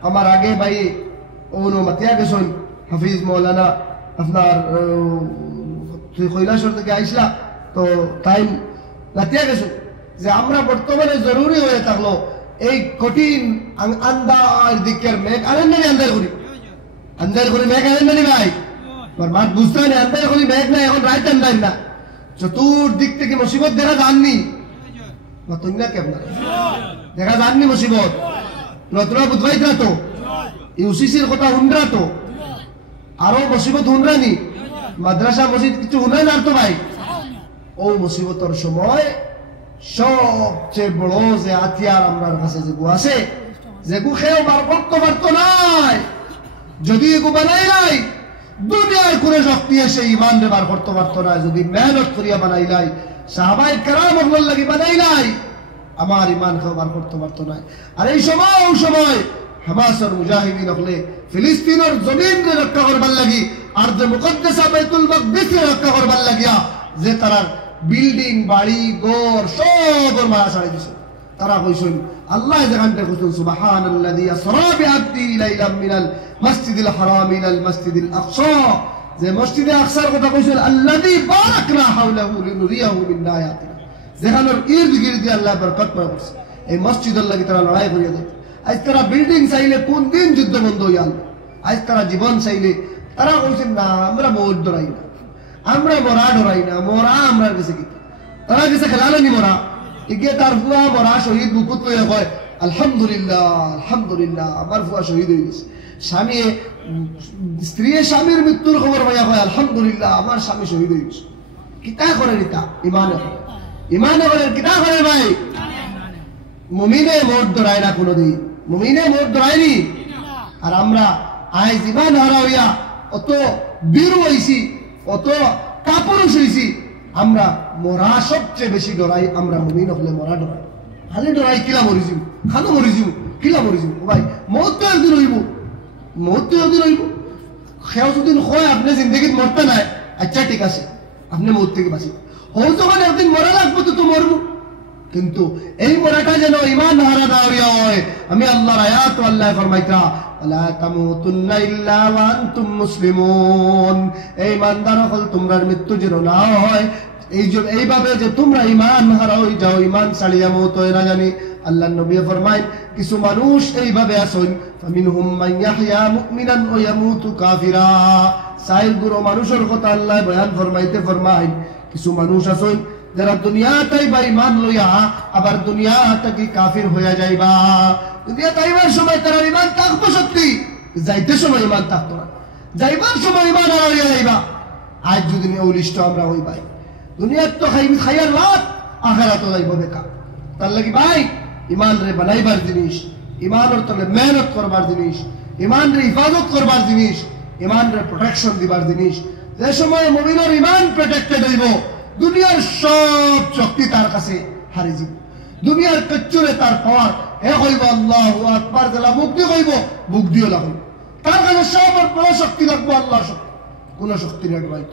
আমার আগে ভাই ওনো মাতিয়া গেছেন হাফিজ মৌলানা আপনার কৈলাসর থেকে আইসলা, তো টাইম মাতিয়া গেছেন যে আমরা বর্তমানে জরুরি হয়ে থাকলো এই কঠিন আন্দার দিকের মেঘ আনেন না, আন্দার করি আন্দার করি মেঘ আনেন না ভাই, বাট বুঝতে হয় না আন্দার করি মেঘ না, এখন রাইট আন্দার না, চতুর্দিক থেকে মুসিবত দেখা যাননি নতুন না কেমন দেখা যাননি মুসিবত, নতুন বুধবাইতরা তো ইউসিসির কথা হুনরা তো আরো মুসিবত হুনরানি, মাদ্রাসা মসজিদ কিছু হুনাই না তো ভাই। ও মুসিবতের সময় সবচেয়ে বড় যে হাতিয়ার আমার কাছে যেগু আছে, যেগু খেয়েও বার করতে পারতো নাই, যদি এগু বানাই নাই দুনিয়ার কোন শক্তি এসে ইমান রে বার করতে পারতো না। যদি মেহনত করিয়া বানাই নাই, সাহাবায়ে কেরাম আল্লাহর লাগি বানাই নাই, আমার ইমান কেউ বার করতে পারতো না। আর এই সময় হামাসের মুজাহিদিন হলে ফিলিস্তিনের জমিন রে রক্ষা করবার লাগি, আর যে মুকদ্দাসা বাইতুল মাকদিস রে রক্ষা করবার লাগিয়া যে তারা বিল্ডিং বাড়ি ঘর সব মারা ছাড়ি দিছে, তারা কইছেন আল্লাহ যেখানটা কইছেন সুবহানাল্লাযী আসরা বিআবদি লাইলাম মিনাল মসজিদিল হারাম ইলাল মসজিদিল আকসা, যে মসজিদে আকসার কথা কইছেন আল্লাযী বারাকনা হাওলাহু লিনুরিয়াহু মিন আয়াতিনা, যেখানের ইর্দ গির্দ আল্লাহ বরকত পয়দা করছে। এই মসজিদের লাগি তারা লড়াই করিয়া দেয়। আজ তারা বিল্ডিং চাইলে কোন দিন যুদ্ধ বন্ধ হইয়া, আজ তারা জীবন চাইলে তারা কইছেন না আমরা মৌত ডরাই না, আমরা মরা ডরাই না, মরা আমরা কাছে কি তারা কাছে খেলালেনি মরা, এগিয়ে তার ফুয়া মরা শহীদ বুকুত লইয়া কয় আলহামদুলিল্লাহ আলহামদুলিল্লাহ আমার ফুয়া শহীদ হয়ে গেছে। স্বামী স্ত্রী স্বামীর মৃত্যুর খবর পাইয়া কয় আলহামদুলিল্লাহ আমার স্বামী শহীদ হয়ে গেছে। কিতা করে নিতা ইমানে করে, ইমানে করে কিতা করে ভাই। মুমিনে মোট ধরায় না কোনোদিন, মুমিনে মোট ধরায়নি। আর আমরা আজ ইমান হারা হইয়া অত বীর হইছি, অত কাপুরুষ হইছি, আমরা মরা সবচেয়ে বেশি ডরাই। আমরা মুমিন হলে মরা ডরাই, খালি ডরাই কিলা মরি যাবো, খানো মরি যাবো, কিলা মরি যাবো ভাই। মৌত তো একদিন হইব, মৌত তো একদিন হইব। সেও যদি হয় আপনি জিন্দগিত মরতে নাই, আচ্ছা ঠিক আছে আপনি মৌত থেকে বাঁচি, হও যখন একদিন মরা লাগবো তো মরবো, কিন্তু এই মরাটা যেন ইমান হারা না হইয়া হয়। আমি আল্লাহর আয়াত আল্লাহ ফরমাইতা ওয়ালা তামুতুন্না ইল্লা ওয়া আনতুম মুসলিমুন, এই ইমানদার হল তোমরা মৃত্যু যেন না হয় এইভাবে যে তোমরা ইমান হারা হয়ে যাও, ইমান ছাড়িয়া মওত হয় না জানি। আল্লাহর নবী ফরমায় কিছু মানুষ এইভাবে আছেন ফামিনহুম মান ইয়াহইয়া মুমিনান ওয়া ইয়ামুতু কাফিরা। সাইল গুরু মানুষের কথা আল্লাহ বয়ান ফরমায় কিছু মানুষ আছেন যারা দুনিয়াতেই বা ইমান লইয়া আবার দুনিয়াতে কাফির হইয়া যাইবা। দুনিয়াতে আইবার সময় তারা ইমান থাকবো সত্যি, যাইতে সময় ইমান থাকতো না, যাইবার সময় ইমান হারাইয়া যাইবা। আজ যদি ওই লিস্ট আমরা হই ভাই, দুনিয়ার তো খাইয়ার রাত, আখিরাতও যাইব বেকার। তার লাগি ভাই ইমান রে বানাইবার জিনিস, ইমানের তলে মেহনত করবার জিনিস, ইমান রে হিফাজত করবার জিনিস, ইমান রে প্রোটেকশন দিবার জিনিস। যে সময় মুমিনের ইমান প্রোটেক্টেড হইব, দুনিয়ার সব শক্তি তার কাছে হারিয়ে যাব। দুনিয়ার কচ্চুরে তার পাওয়ার এ হইব আল্লাহু আকবার, যারা মুক্তি হইব বুক দিও লাগবে, তার কাছে সব বড় শক্তি লাগবে, আল্লাহর শক্তি, কোন শক্তি নেই ভাই।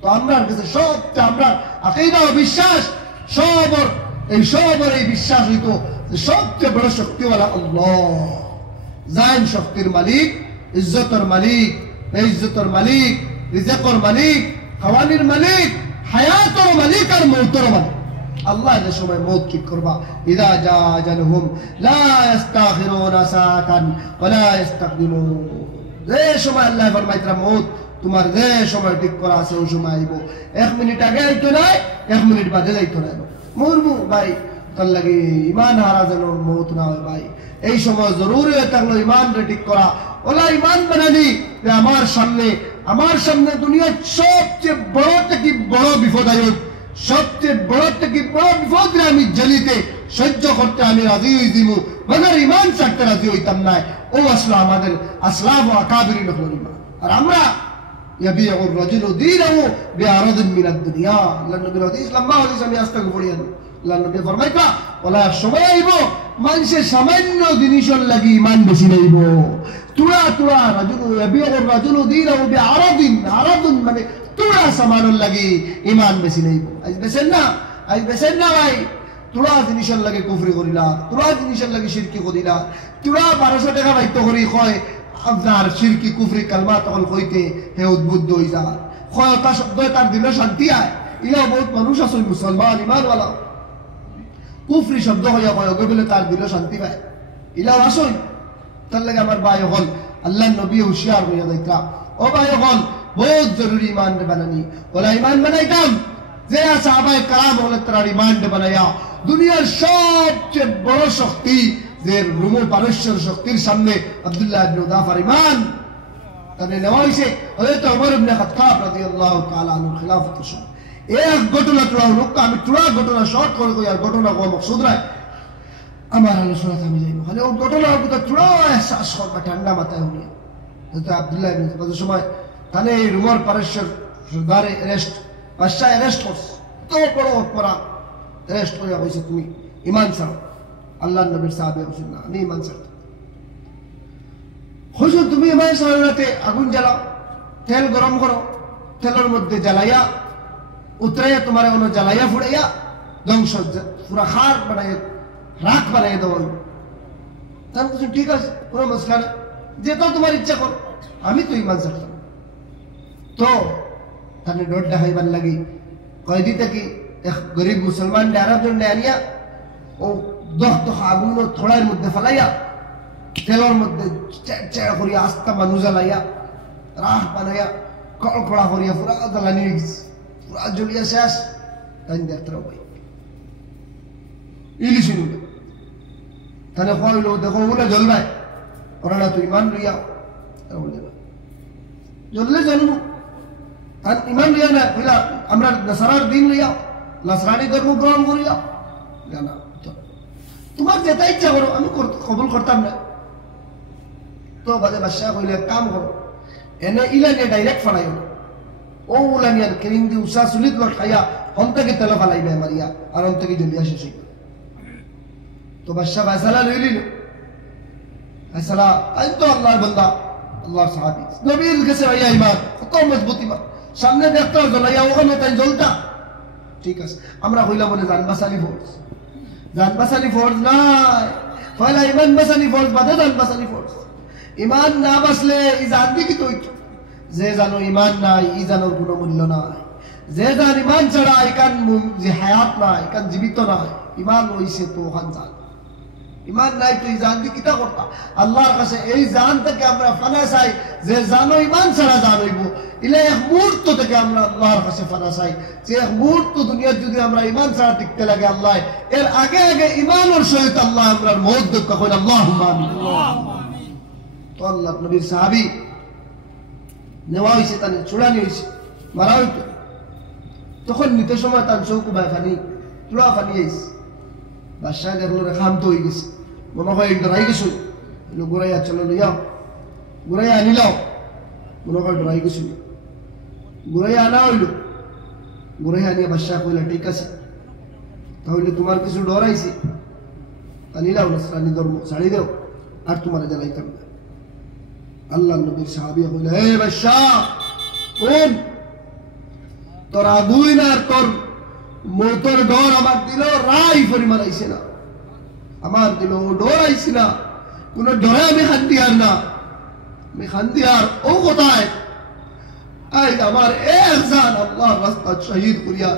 তো আমরা কাছে সবটা আমরা আকীদা ও বিশ্বাস সবর এই বিশ্বাস হইত যে সবচেয়ে বড় শক্তিওয়ালা আল্লাহ, জান শক্তির মালিক, ইজ্জতের মালিক, বেইজ্জতের মালিক, রিজকের মালিক, খাওয়ানির মালিক, হায়াতের মালিক আর মৌতের মালিক। আল্লাহ যে সময় মওত ঠিক করবা ইদা জা আজালুহুম লা ইস্তাখিরুনা সাআতান ওয়া লা ইস্তাকদিমুন যে সময় আল্লাহ ফরমাইতরা মওত তোমার যে সময় ঠিক করা আছে ওই সময় আইব 1 মিনিট আগে আইতো না 1 মিনিট বাদে যাইতো না মরমু ভাই তার লাগি ঈমান হারা যেন মওত না হয় ভাই এই সময় জরুরি থাকলো ঈমান রে ঠিক করা ওলা ঈমান বানানি যে আমার সামনে দুনিয়ার সবচেয়ে বড় থেকে বড় বিপদ আয়োগ সবচেয়ে বড় থেকে বড় বিপদ আমি জলিতে সহ্য করতে আমি রাজি হই দিমু মগর ঈমান ছাড়তে রাজি হইতাম না ও আসলে আমাদের আসলাফ ও আকাবিরিন হল ঈমান আর আমরা ইয়াবিউ রাজুলু দীনহু বিআরাদিন মিনাদ দুনিয়া আল্লাহ নবীর হাদিস লম্বা হাদিস আমি আস্তে করে পড়িয়ান আল্লাহ নবী ফরমাইতা ওলা সময় আইব মানুষের সামান্য জিনিসের লাগি ঈমান বেশি নাইব তুরা রাজুলু ইয়াবিউ রাজুলু দীনহু বিআরাদিন আরাদুন মানে তুরা সামানের লাগি ঈমান বেশি নাইব আজ বেছেন না ভাই তুরা জিনিসের লাগে কুফরি করিলা তুরা জিনিসের লাগে শিরকি করিলা তুরা 1200 টাকা বাইত করি কয় আপনার শিরকি কুফরি কালমা তখন কইতে হে উদ্বুদ্ধ হই যা কয় তা শব্দ তার দিলে শান্তি আয় ইয়া বহুত মানুষ আছে মুসলমান ঈমানওয়ালা কুফরি শব্দ হইয়া কয় বলে তার দিলে শান্তি পায় ইলা আসল তার লাগে আমার ভাই হল আল্লাহর নবী হুঁশিয়ার হইয়া যাইতা ও ভাই হল বহুত জরুরি ঈমান বানানি ওলা ঈমান বানাইতাম যে সাহাবায়ে کرام হলে তার ঈমান বানায়া দুনিয়ার সবচেয়ে বড় শক্তি যে রোম পারস্যের শক্তির সামনে আব্দুল্লাহ ইবনে উদাফার ঈমান তানে নেওয়া হয়েছে হযরত ওমর ইবনে খাত্তাব রাদিয়াল্লাহু তাআলা আনহু খিলাফতের সময় এক ঘটনা লোক আমি চূড়া ঘটনা শর্ট করে কই আর ঘটনা কোন মকসুদ নাই আমার আলোচনা আমি যাইব খালি ও ঘটনা তো চূড়া এহসাস করবা ঠান্ডা মাথায় হইয়া হযরত আব্দুল্লাহ ইবনে উদাফার সময় তানে রোম পারস্যের সরদারে বাদশাহ অ্যারেস্ট করছে তো বড় অপরাধ অ্যারেস্ট করে কইছে তুমি ঈমান ছাড়ো আল্লাহর নবীর সাহাবী বলেন না আমি ঈমান ছাড়তে হুজুর তুমি ঈমান ছাড়াতে আগুন জ্বালাও তেল গরম করো তেলের মধ্যে জ্বালাইয়া উতরাইয়া তোমার ওনো জ্বালাইয়া ফুড়াইয়া ধ্বংস পুরা খার বানাই রাখ বানাই দাও তার কিছু ঠিক আছে কোনো মশলা নেই যেটা তোমার ইচ্ছা করো আমি তো ঈমান ছাড়তাম তো তাহলে ডোট দেখাইবার লাগি কয়দি থেকে এক গরিব মুসলমান আরব জন আনিয়া ও দহত আগুন থোড়ার মধ্যে ফেলাইয়া তেলের মধ্যে চেড় করিয়া আস্তা মানুষ জ্বালাইয়া রাহ বানাইয়া কড়কড়া করিয়া পুরা জ্বালানি গেছে পুরা জ্বলিয়া শেষ তাই দেখতে ভাই ইলিশ তাহলে কইল দেখো বলে জ্বলবাই ওরা না তুই ইমান লইয়া জ্বললে জ্বলবো আর ইমান লইয়া না কইলা আমরা নাসারার দিন লইয়া নাসরানি ধর্ম গ্রহণ করিয়া না তোমার যেটা ইচ্ছা করো আমি কবুল করতাম না তো বাদে বাদশাহ কইলে কাম করো এনে ইলানিয়া ডাইরেক্ট ফালাইও না ও উলানিয়ার কেরিং দি উষা সুলিত লট খাইয়া অন্তকে তেল ফালাইবে মারিয়া আর অন্তকে জ্বলিয়া শেষ হইবে তো বাদশাহ ফয়সালা লই লিল ফয়সালা আই তো আল্লাহর বান্দা আল্লাহর সাহাবী নবীর কাছে ভাইয়া ঈমান কত মজবুত ঈমান সামনে দেখতে জ্বলাইয়া ওখানে তাই জ্বলতা ঠিক আছে আমরা কইলা মনে জান বাসানি ফোর্স নাই পয়লা ঈমান বাসানি ফোর্স বাদে জান বাসানি ফোর্স ঈমান না বাসলে ই জান দি কি তুই যে জানো ঈমান নাই ই জানোর কোনো মূল্য নাই যে জান ঈমান ছাড়া ইকান যে হায়াত নাই ইকান জীবিত নাই ঈমান হইছে তো ওখান জান ঈমান নাই তুই জান দি কিটা করতা আল্লাহর কাছে এই জান থেকে আমরা ফানা চাই যে জানো ঈমান ছাড়া জান হইব ইলা এক মুহূর্ত থেকে আমরা আল্লাহর কাছে ফানা চাই যে এক মুহূর্ত দুনিয়ার যদি আমরা ঈমান ছাড়া টিকতে লাগে আল্লাহ এর আগে আগে ঈমানের সহিত আল্লাহ আমরার মওত দেখা কইল আল্লাহুম্মা আমিন তো আল্লাহ নবীর সাহাবী নেওয়া হইছে তানে চূড়ানি হইছে মারা হইতো তখন নিতে সময় তার চৌকু বাই ফানি চূড়া ফানি আইছে বাদশাহ দেখলো রে খান্ত হয়ে গেছে মনে হয় ডরাই গেছো ঘুরাইয়া চলো লইয়াও ঘুরাইয়া আনিলাও মনে হয় ডরাই গেছিল ঘুরাইয়া আনা হইল ঘুরাইয়া আনিয়া বাদশাহ কইলা ঠিক আছে তাহলে তোমার কিছু ডর আইছে আনিলাও নাসরানি ধর্ম ছাড়ি দেও আর তোমার জ্বালাইতাম না আল্লাহ নবীর সাহাবী কইলা হে বাদশাহ কোন তোর আগুন আর তোর মোতর ডর আমার দিল রাই পরিমাণ আইছে না আমার দিল ডর আইছে না কোন ডরে আমি খান্দি আর না আমি খান্দি আর ও কোথায় আই আমার এক জান আল্লাহর রাস্তা শহীদ করিয়া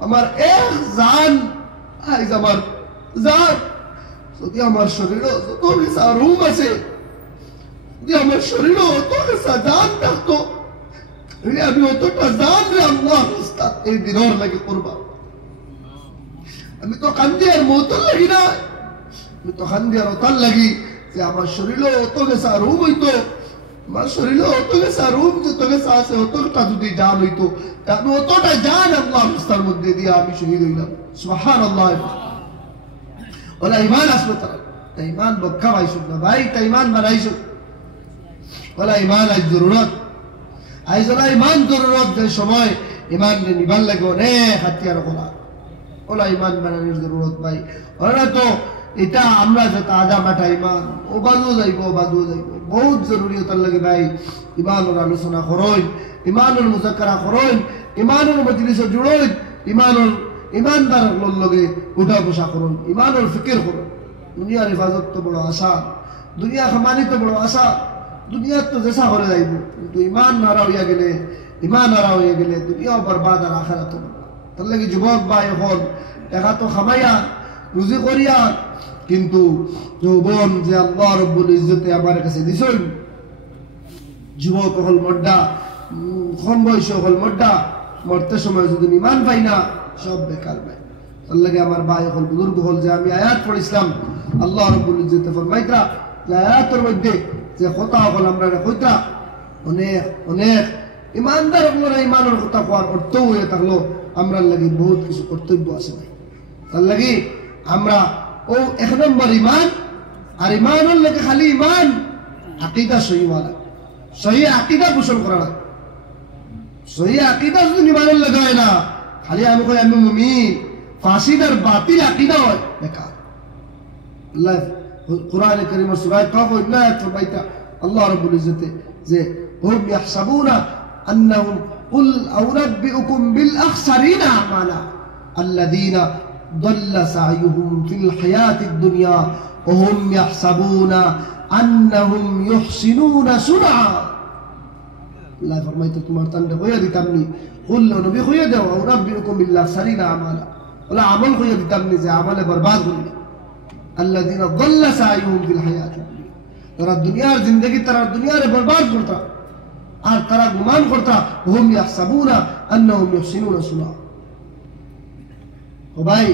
আমার এক জান আইজ আমার জান যদি আমার শরীরে যত বেশা রুম আছে যদি আমার শরীরে অত বেশা জান থাকতো আমি অতটা জান রে আল্লাহ এই দিনের লাগে করবা আমি তো কান্দি আর মতন লাগি না আমি তো কান্দি আর ওতার লাগি যে আমার শরীরে অত বেশা রুম হইতো আমার শরীরে অত বেশা রুম যত বেশা আছে অতটা যদি জান হইতো আমি অতটা জান আল্লাহ রাস্তার মধ্যে দিয়ে আমি শহীদ হইলাম সুবহানাল্লাহ ওলা ইমান আসলো তারা তাই ইমান বক্কা পাইছো না ভাই তাই ইমান বানাইছো ওলা ইমান আজ জরুরত আজ ওলা ইমান জরুরত যে সময় ইমান নিবার লাগে অনেক হাতিয়ার ওলা ইমান বানানোর জরুরত ভাই ওরা তো এটা আমরা যে তাজা মাঠা ইমান ও বাজু যাইব বহুত জরুরি তার লাগে ভাই ইমানের আলোচনা করইন ইমানের মুযাক্কারা করইন ইমানের মজলিসে জুড়ইন ইমানের ইমানদার লগে উঠা বসা করুন ইমানের ফিকির করুন দুনিয়ার হেফাজত তো বড় আশা দুনিয়া খামানি তো বড় আশা দুনিয়ার তো জেসা করে যাইব কিন্তু ইমান নারা হইয়া গেলে দুনিয়াও বরবাদ আর আখিরাত তো তার লাগে যুবক ভাই এখন টাকা তো খামাইয়া রুজি করিয়া কিন্তু যৌবন যে আল্লাহ রব্বুল ইজ্জতে আমার কাছে দিছেন যুবক হল মড্ডা কম বয়স হল মড্ডা মরতে সময় যদি ইমান পাই না সব বেকার ভাই তার লাগে আমার ভাই হল বুজুর্গ হল যে আমি আয়াত পড়িছিলাম আল্লাহ রব্বুল ইজ্জতে ফরমাইতা যে আয়াতের মধ্যে যে কথা হল আমরা কইতা অনেক ইমানদার আপনারা ইমানের কথা কোয়ার অর্থ হয়ে থাকলো আমরা লাগি বহুত কিছু কর্তব্য আছে ভাই তার লাগি আমরা ও এক নম্বর ইমান আর ইমানের লাগে খালি ইমান আকীদা সহিওয়ালা সহি আকীদা পোষণ করা না সহি আকীদা যদি ইমানের লাগে হয় না খালি আমি কই আমি মুমিন ফাসিদার বাতিল আকীদা হয় বেকার আল্লাহ কোরআন কারীমের সূরা কাফ ইন্না ফরমাইতা আল্লাহ রাব্বুল ইজ্জতে যে হুম ইয়াহসাবুনা আন্নাহুম কুল আউরাব্বিউকুম বিল আখসারিনা আমালা আল্লাযীনা ضل سعيهم في الحياة الدنيا وهم يحسبون أنهم يحسنون صنعا الله فرمائت تمہار تنڈے خویا دیتامنی قل لو نبی خویا دے ونبئكم بالأخسرين أعمالا ولا عمل خویا دیتامنی سے عمل برباد ہوئی الذين ضل سعيهم في الحياة الدنيا ترى الدنيا زندگی ترى الدنيا رے برباد کرتا اور ترى گمان کرتا وهم يحسبون أنهم يحسنون صنعا ও ভাই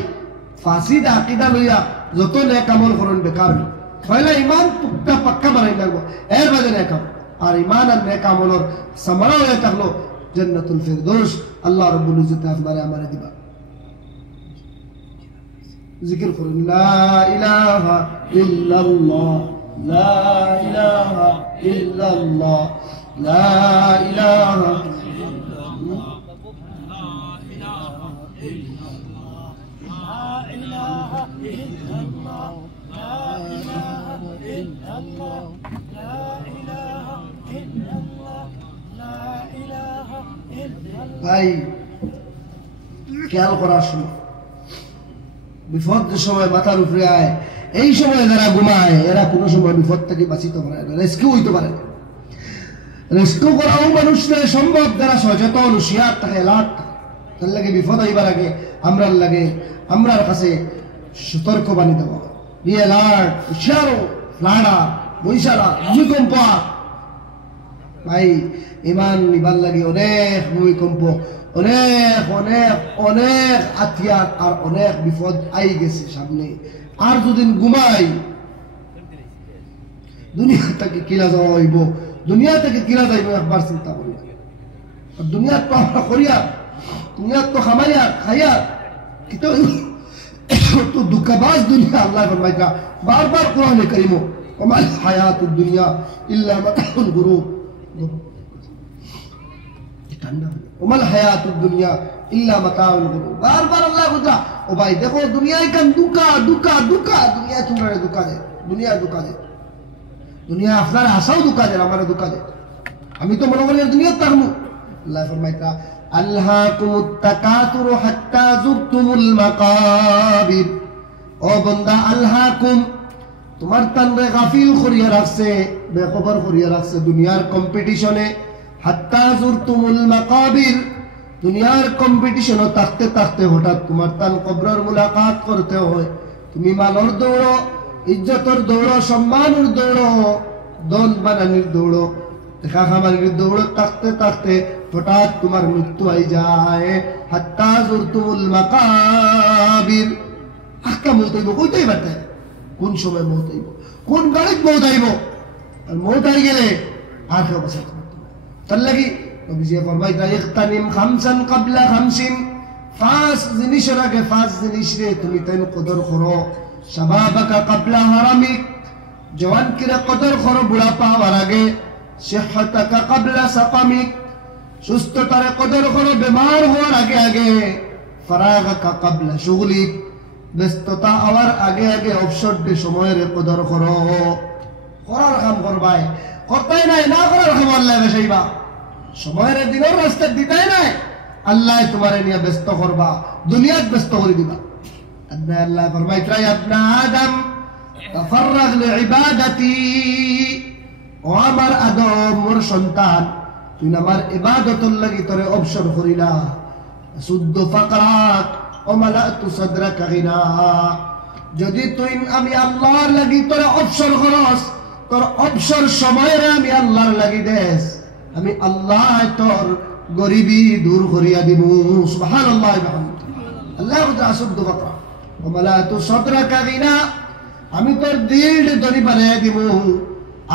ফাসিদ আকীদা লইয়া যত নেক আমল করুন বেকার পয়লা ঈমান পুক্তা পাক্কা বানাই লাগবো এর বাদে নেক আমল আর ঈমান আর নেক আমলের সামারা হয়ে থাকলো জান্নাতুল ফিরদৌস আল্লাহ রাব্বুল ইজ্জত আপনারে আমারে দিবা জিকির করুন লা ইলাহা ইল্লাল্লাহ লা ইলাহা ইল্লাল্লাহ লা ইলাহা ভাই খেয়াল করার সময় বিপদ যে সময় মাথার উপরে আয় এই সময় যারা ঘুমায় এরা কোনো সময় বিপদ থেকে বাঁচিতে পারে না রেস্কিউ হইতে পারে না রেস্কিউ করাও মানুষের সম্ভব যারা সচেতন হুঁশিয়ার থাকে এলার্ট থাকে তার লাগে বিপদ হইবার আগে আমরার কাছে সতর্ক বাণী দেওয়া নিয়ে এলার্ট হুঁশিয়ারও ফ্লাডা বৈশালা ভূমিকম্প ভাই ইমান নিবার লাগে অনেক ভূমিকম্প অনেক অনেক অনেক হাতিয়ার আর অনেক বিপদ আই গেছে সামনে আর যদি ঘুমাই দুনিয়া থেকে কিলা যাওয়া হইব দুনিয়া থেকে কিলা যাইব একবার চিন্তা করি আর দুনিয়ার তো আমরা করিয়া দুনিয়ার তো খামাইয়া খাইয়া কিন্তু তো দুঃখবাজ দুনিয়া আল্লাহ ফরমাইতা বারবার কোরআনে কারীম ওমাল হায়াতুদ দুনিয়া ইল্লা মাতাউল গুরুর ওমাল হায়াতুদ দুনিয়া ইল্লা মাতাউল গুরুর বারবার আল্লাহ বুঝা ও ভাই দেখো দুনিয়ায় কান দুকা দুনিয়া তোমরা দুকা দে দুনিয়া দুকা দে দুনিয়া আপনার আশাও দুকা দে আমার দুকা দে আমি তো মনে করি দুনিয়া তারমু আল্লাহ ফরমাইতা আল্লাকুমুত তাকাতুর হাত্তা যুরতুমুল মাকাবির ও বান্দা আল্লাকুম তোমার তানরে গাফিল করিয়া রাখছে বেখবর করিয়া রাখছে দুনিয়ার কম্পিটিশনে হাত্তা যুরতুমুল মাকাবির দুনিয়ার কম্পিটিশনও থাকতে থাকতে হঠাৎ তোমার তান কবরের মুলাকাত করতে হয়। তুমি মালর দৌড়ো, ইজ্জতর দৌড়ো, সম্মানের দৌড়ো, দন বানানির দৌড়ো, দেখা খামারির দৌড়ো থাকতে থাকতে হঠাৎ তোমার মৃত্যু হয়ে যায়। হাত্তা যুরতুমুল মাকাবির। আজকা মৌত হইব, কইতেই পারতে কোন সময় মৌত হইব, কোন গাড়িত মৌত হইব। আর মৌত হয়ে গেলে আর কেউ বাঁচাতে পারত না। তার লাগি নবীজি ফরমাইতা ইখতানিম খামসান ক্বাবলা খামসিন, পাঁচ জিনিসের আগে পাঁচ জিনিস রে তুমি তাইন কদর করো। শাবাবাকা ক্বাবলা হারামিক, জওয়ানকিরা কদর করো বুড়া পাওয়ার আগে। সিহহাতাকা ক্বাবলা সাকামিক, সুস্থতারে কদর করো বেমার হওয়ার আগে আগে। ফারাগাকা ক্বাবলা শুগলিক, ব্যস্ততা হওয়ার আগে আগে অবসর দে সময়ের কদর করো। করার কাম করবাই, করতেই নাই, না করার কাম আল্লাহ বেসাইবা। সময়ের দিনের রাস্তা দিতেই নাই, আল্লাহ তোমারে নিয়ে ব্যস্ত করবা, দুনিয়াত ব্যস্ত করে দিবা। আল্লাহ ফরমাইতা ইয়া ইবনা আদম তাফাররাগ লিইবাদাতি, ও আমার আদম মোর সন্তান, তুই আমার ইবাদতের লাগি তোরে অবসর করিলা। সুদ্দু ফাকরাক ও মালাতু সাদরাকা গিনা, যদি তুই আমি আল্লাহর লাগি তোরে অবসর করস, তোর অবসর সময়ের আমি আল্লাহর লাগি দেস, আমি আল্লাহ তোর গরিবি দূর করিয়া দিব। সুবহানাল্লাহ ওয়া বিহামদিহি। আল্লাহ তাআলা সুদ্দু ফাকরা ও মালাতু সাদরাকা গিনা, আমি তোর দিল ধরি বানাইয়া দিব।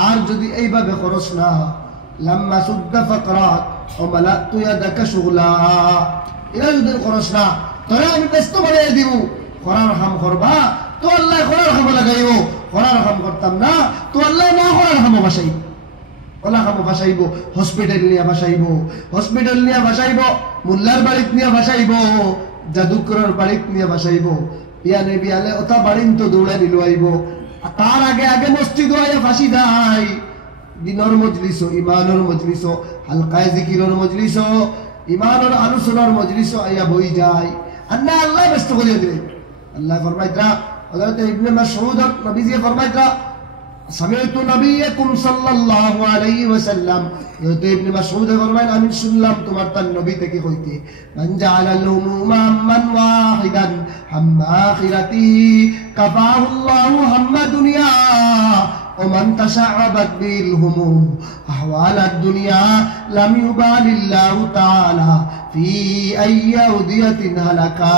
আর যদি এইভাবে করস না, লাম্মা সুদ্দা ফাকরাত ও মালাতু ইয়াদাকা শুগলা, এরা যদি করস না তোরে আমি ব্যস্ত বানাইয়া দিব। করার কাম করবা তো আল্লাহ করার কাম লাগাইব, করার কাম করতাম না তো আল্লাহ না করার কাম বাসাইব। ওলা কাম বাসাইব, হসপিটাল নিয়ে বাসাইব, হসপিটাল নিয়ে বাসাইব, মোল্লার বাড়িত নিয়ে বাসাইব, জাদুকরের বাড়িত নিয়ে বাসাইব, বিয়ালে বিয়ালে ওটা বাড়িন তো দৌড়াই নিল আইব। তার আগে আগে মসজিদ আইয়া ফাঁসি দেয়। দিনের মজলিস, ইমানের মজলিস, হালকায় জিকিরের মজলিস, ইমানের আলোচনার মজলিস আইয়া বই যায়। আর না আল্লাহ ব্যস্ত করিয়া দিলেন। আল্লাহ ফরমাইতা, হযরত ইবনে মাসউদ নবীজি ফরমাইতা সামি'তু নবিয়াকুম সাল্লাল্লাহু আলাইহি ওয়াসাল্লাম, হযরত ইবনে মাসউদ ফরমাইন আমি শুনলাম তোমার তার নবী থেকে কইতে, মান জাআলাল হুমুমা মান ওয়াহিদান হাম্মা আখিরাতি কাফাহুল্লাহু হাম্মা দুনিয়া ওয়া মান তাশা'আবাত বিল হুমুম আহওয়ালাদ দুনিয়া লাম ইউবালিল্লাহু তাআলা ফি আইয়াউদিয়াতিন হালাকা।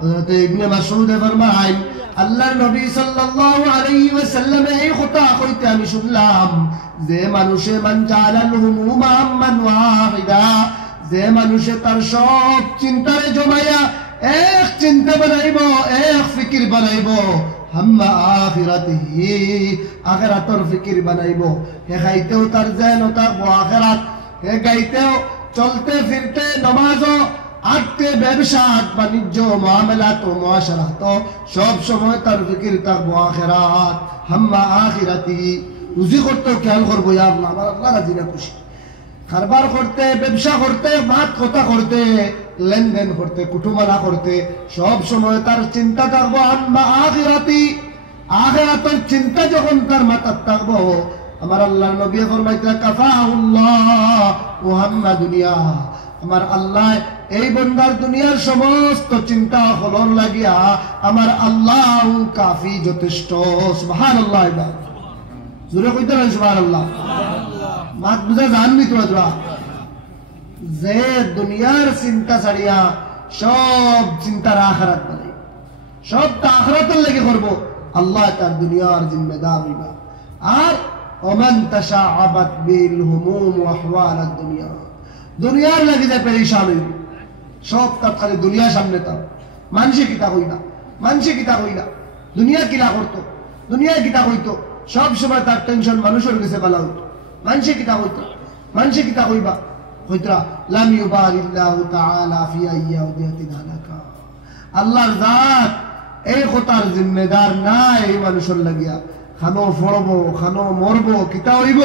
হযরত ইবনে মাসউদ ফরমাইন আল্লাহর নবী সাল্লাল্লাহু আলাইহি ওয়াসাল্লাম এই কথা কইতে আমি শুনলাম যে মানুষে মান জালাল হুমুমা মান ওয়াহিদা, যে মানুষে তার সব চিন্তারে জমায়া এক চিন্তা বানাইব, এক ফিকির বানাইব, হাম্মা আখিরাতিহি আখিরাতর ফিকির বানাইব। হে গাইতেও তার যেন তার আখিরাত, হে গাইতেও চলতে ফিরতে নামাজও আটতে ব্যবসা বাণিজ্য মামলাত ও মুআশারাত সব সময় তার ফিকির থাকবো আখিরাত। হাম্মা আখিরাতি, রুজি করতে খেয়াল করবো ইয়া আল্লাহ আমার আল্লাহ রাজি না খুশি, কারবার করতে, ব্যবসা করতে, ভাত কথা করতে, লেনদেন করতে, কুটুমালা করতে সব সময় তার চিন্তা থাকবো হাম্মা আখিরাতি। আখিরাতের চিন্তা যখন তার মাথায় থাকবো, আমার আল্লাহর নবী ফরমাইতা কাফাহুল্লাহ ওয়া হাম্মা দুনিয়া, আমার আল্লাহ এই বন্দার দুনিয়ার সমস্ত চিন্তা হলর লাগিয়া আমার আল্লাহ কাফি যথেষ্ট। সুবহানাল্লাহ। জোরে কইতে না সুবহানাল্লাহ। মাত বুঝা জানবি তোরা যে দুনিয়ার চিন্তা ছাড়িয়া সব চিন্তার আখিরাত বানাই, সবটা আখিরাতের লাগি করব, আল্লাহ তার দুনিয়ার জিম্মেদার হইবা। আর ওমান তাশাআবাত বিল হুমুম ওয়া আহওয়ালাদ দুনিয়া, দুনিয়ার লাগি যে পেরেশান হইব, সব তার খালি দুনিয়া সামনে তার। মানুষে কিতা কইলা, মানুষে কিতা কইলা, দুনিয়া কিলা করতো, দুনিয়া কিতা কইতো, সব সময় তার টেনশন মানুষের কাছে পালা হইতো। মানুষে কিতা কইতো, মানুষে কিতা কইবা, কইতরা লাম ইউবালিল্লাহু তাআলা ফি আইয়াউদিয়াতিন হালাকা। আল্লাহর জাত এই কথার জিম্মেদার না এই মানুষের লাগিয়া খানো ফড়বো, খানো মরবো, কিতা হইব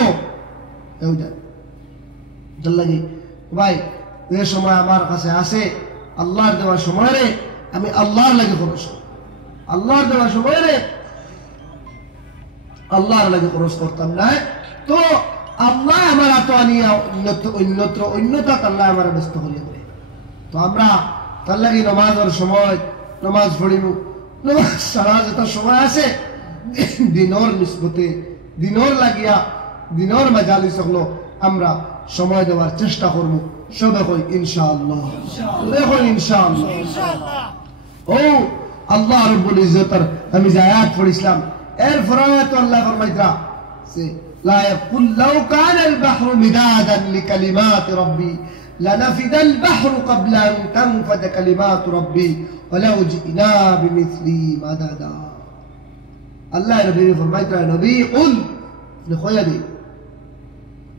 এও জানে। তার লাগি ভাই যে সময় আমার কাছে আসে আল্লাহর দেওয়া সময় রে আমি আল্লাহর লাগে খরচ, আল্লাহর দেওয়া সময় রে আল্লাহর লাগে খরচ করতাম না, তো আল্লাহ আমার আতো আনিয়া অন্যতা আল্লাহ আমার ব্যস্ত করিয়া দেয়। তো আমরা তার লাগি নমাজের সময় নমাজ পড়িব, নমাজ সারা যত সময় আছে দিনর নিসবতে দিনর লাগিয়া দিনর মাজালিস হলো আমরা সময় দেওয়ার চেষ্টা করব। সবে কই ইনশাআল্লাহ, দেখো ইনশাআল্লাহ। ও আল্লাহ রাব্বুল ইজ্জতের আমি যে আয়াত পড়িছিলাম এর ফরমাত আল্লাহ ফরমাইতরা সে লা ইয়াকুল লাউ কানা আল বাহরু মিদাদান লিকালিমাতি রাব্বি লানাফিদা আল বাহরু ক্বাবলা আন তানফাদা কালিমাতু রাব্বি ওয়ালাউ জিনা বিমিসলি মাদাদা। আল্লাহ নবী ফরমাইতরা নবী কুল লিখয়াদি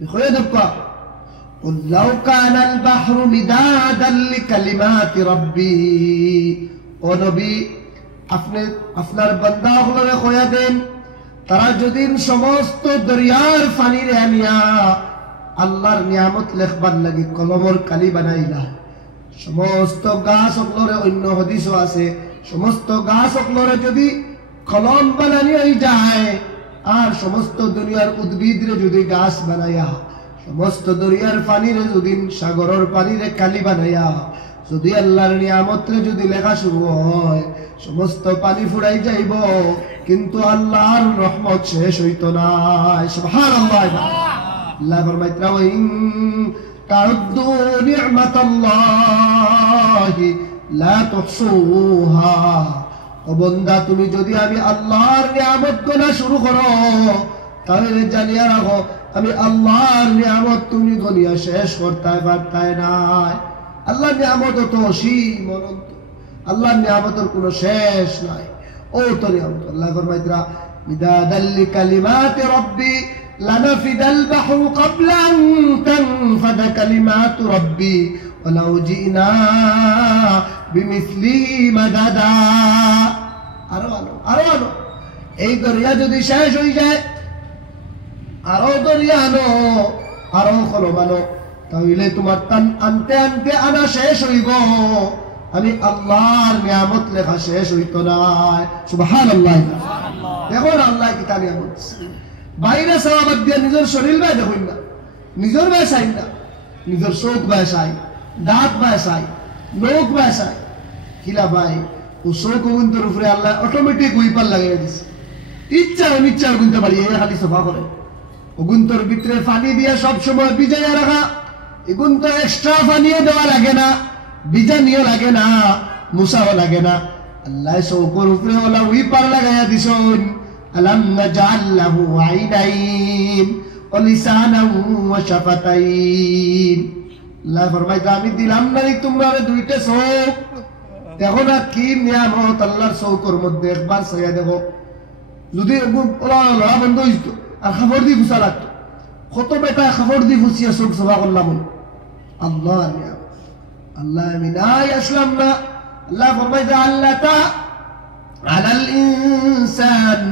লিখয়াদকা قل لو كان البحر مدادا لكلمات ربي ও নবী আপনি আপনার বান্দা হলরে কয়া দেন তারা যদি সমস্ত দরিয়ার পানির আনিয়া আল্লাহর নিয়ামত লেখবার লাগি কলমর কালি বানাইলা, সমস্ত গাছ হলরে অন্য হাদিসও আছে সমস্ত গাছ হলরে যদি কলম বানানি হয়ে যায় আর সমস্ত দুনিয়ার উদ্ভিদরে যদি গাছ বানাইয়া সমস্ত দরিয়ার পানিরে যদি সাগরের পানিরে কালি বানাইয়া যদি আল্লাহর নিয়ামতরে যদি লেখা শুরু হয় সমস্ত পানি ফুরাই যাইব কিন্তু আল্লাহর রহমত শেষ হইত না। সুবহানাল্লাহ। আল্লাহ ফরমাইতরা ইন তাউদ্দু নি'মাতাল্লাহি লা তুহসুহা। ও বান্দা তুমি যদি আমি আল্লাহর নিয়ামত গোনা শুরু করো তাহলে জানিয়া রাখো আমি আল্লাহর নিয়ামত তুমি গনিয়া শেষ করতে পারতাই না। আল্লাহর নিয়ামত তো অসীম অনন্ত, আল্লাহর নিয়ামতের কোনো শেষ নাই। ও তো নিয়ামত আল্লাহ ফরমাইতরা মিদাদাল লিকালিমাতি রাব্বি লানাফিদাল বাহরু ক্বাবলা আন তানফাদা কালিমাতু রাব্বি ওয়ালাউ জিনা বিমিসলিহি মাদাদা। আরো আলো আরো আলো, এই দরিয়া যদি শেষ হয়ে যায় আরো দরিয়া আনো আরো কলম আনো তাহলে তোমার টান আনতে আনতে আনা শেষ হইব আমি আল্লাহর নিয়ামত লেখা শেষ হইত না। সুবহানাল্লাহ। দেখো আল্লাহ কি তা নিয়ামত বাইরে সওয়াবাদ দিয়ে নিজের শরীর বাই দেখুন না, নিজের বাই চাই না, নিজের চোখ বাই চাই, দাঁত বাই চাই, নখ বাই চাই, কিলা বাই ও চোখ গুন্তর উপরে আল্লাহ অটোমেটিক উইপার লাগাই দিছে, ইচ্ছা অনিচ্ছা গুনতে পারি এই খালি সফা করে গুন্তর ভিতরে পানি দিয়ে সব সময় ভিজাইয়া রাখা, এগুন তো এক্সট্রা পানিও দেওয়া লাগে না, ভিজানিও লাগে না, মুসাও লাগে না। আল্লাহ চৌকর উপরে ওলা উইপার লাগাইয়া দিছুন। আলাম নাজআল লাহু আইনাইন ওয়া লিসানান ওয়া শাফাতাইন। আল্লাহ ফরমাইতা আমি দিলাম না তোমরা দুইটা চোখ, দেখো না কি নিয়ামত আল্লাহর চৌকর মধ্যে একবার চাইয়া দেখো। যদি ওলা বন্ধ হইতো আর খবর দি ফুসা লাগতো, কত বেটা খবর দি ফুসিয়া চোখ সভা করলাম। আল্লাহ আল্লাহ আমি নাই আসলাম না। আল্লাহ ফরমাইতা আল্লাতা আলাল ইনসান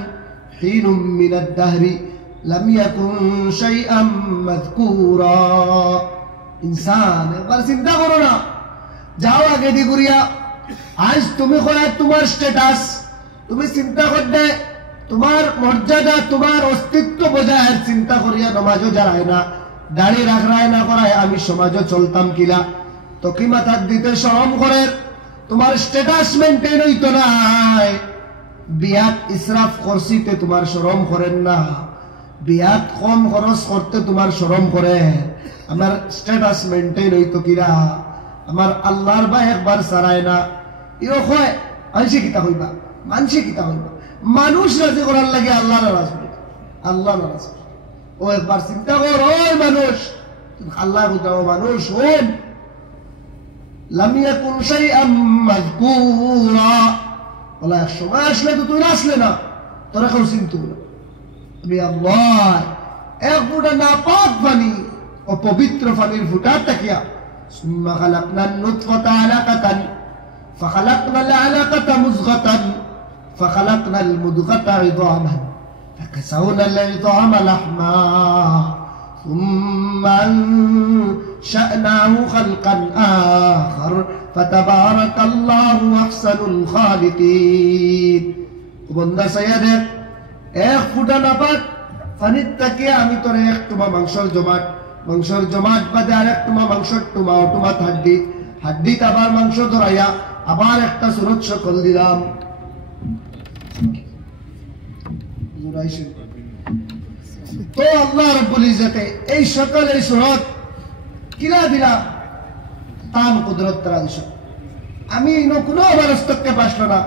হিনুম মিনাদ দাহরি লাম ইয়াকুন শাইআম মাযকুরা। ইনসান একবার চিন্তা করো না, যাও আগে দি করিয়া আজ তুমি কয়া তোমার স্ট্যাটাস তুমি চিন্তা করতে তোমার মর্যাদা তোমার অস্তিত্ব বজায় চিন্তা করিয়া নমাজও যারায় না, দাড়ি রাখরায় না করায় আমি সমাজও চলতাম কিলা, তো কি মাথার দিতে শরম করে তোমার স্ট্যাটাস মেনটেন হইতো নাই। বিয়াত ইসরাফ করছিতে তোমার শরম করেন না, বিয়াত কম খরচ করতে তোমার শরম করে। আমার স্ট্যাটাস মেনটেন হইতো কিরা, আমার আল্লাহর বা একবার সারায় না। ইও কয় মানসি কিতা হইবা, মানসি কিতা হইবা, মানুষ রাজি করার লাগে আল্লাহ নারাজ হবে, আল্লাহ নারাজ। ও একবার চিন্তা কর, ওই মানুষ আল্লাহ বুঝাও মানুষ হন লাম ইয়াকুন শাইআম মাযকুরা। বলা এক সময় আসলে তো তুই আসলে না, তোরা কেউ চিন্তা করো আমি আল্লাহ এক ফুটা নাপাক পানি ও পবিত্র পানির ফুটার তাকিয়া সুম্মা খালাকনান নুতফাতা আলাকাতান ফাখালাকনাল আলাকাতা মুযগাতান ফাখালাকনাল মুদগাতা ইযামান ফাকাসাউনাল ইযামা লাহমা ثم أنشأناه خلقا آخر فتبارك الله أحسن الخالقين। বন্দা সাইয়াদের এক ফুটা নাপাক পানির তাকে আমি তোর এক তোমা মাংসর জমাট বাদে আর এক তোমা মাংসর টুমা হাড্ডি হাড্ডি আবার মাংস ধরাইয়া আবার একটা সুরত সকল দিলাম। তো আল্লাহ রাব্বুল ইজ্জতে এই সকল এই সুরত কিলা দিলাম তান কুদরত তারা দিছ। আমি কোনো আমার হস্তক্ষেপ আসলো না,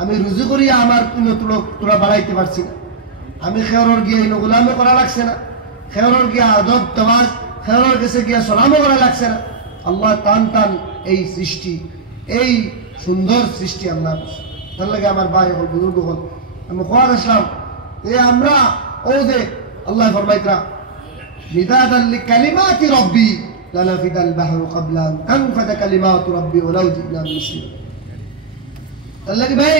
আমি রুজু করিয়া আমার কোনো তোরা বাড়াইতে পারছি না, আমি খেয়রর গিয়ে গোলামে করা লাগছে না, খেয়রর গিয়া আদব তওয়াজ খেয়রর কাছে গিয়া সালামও করা লাগছে না। আল্লাহ টান টান এই সৃষ্টি, এই সুন্দর সৃষ্টি আল্লাহ। তার লাগে আমার ভাই হল বুজুর্গ হল আমি কোয়ার আসলাম যে আমরা ও যে আল্লাহ ফরমাইতরা মিদাদান লিকালিমাতি রাব্বি লানাফিদাল বাহরু ক্বাবলা আন তানফাদা কালিমাতু রাব্বি ওয়ালাউ জিনা বিমিসলি। তার লাগে ভাই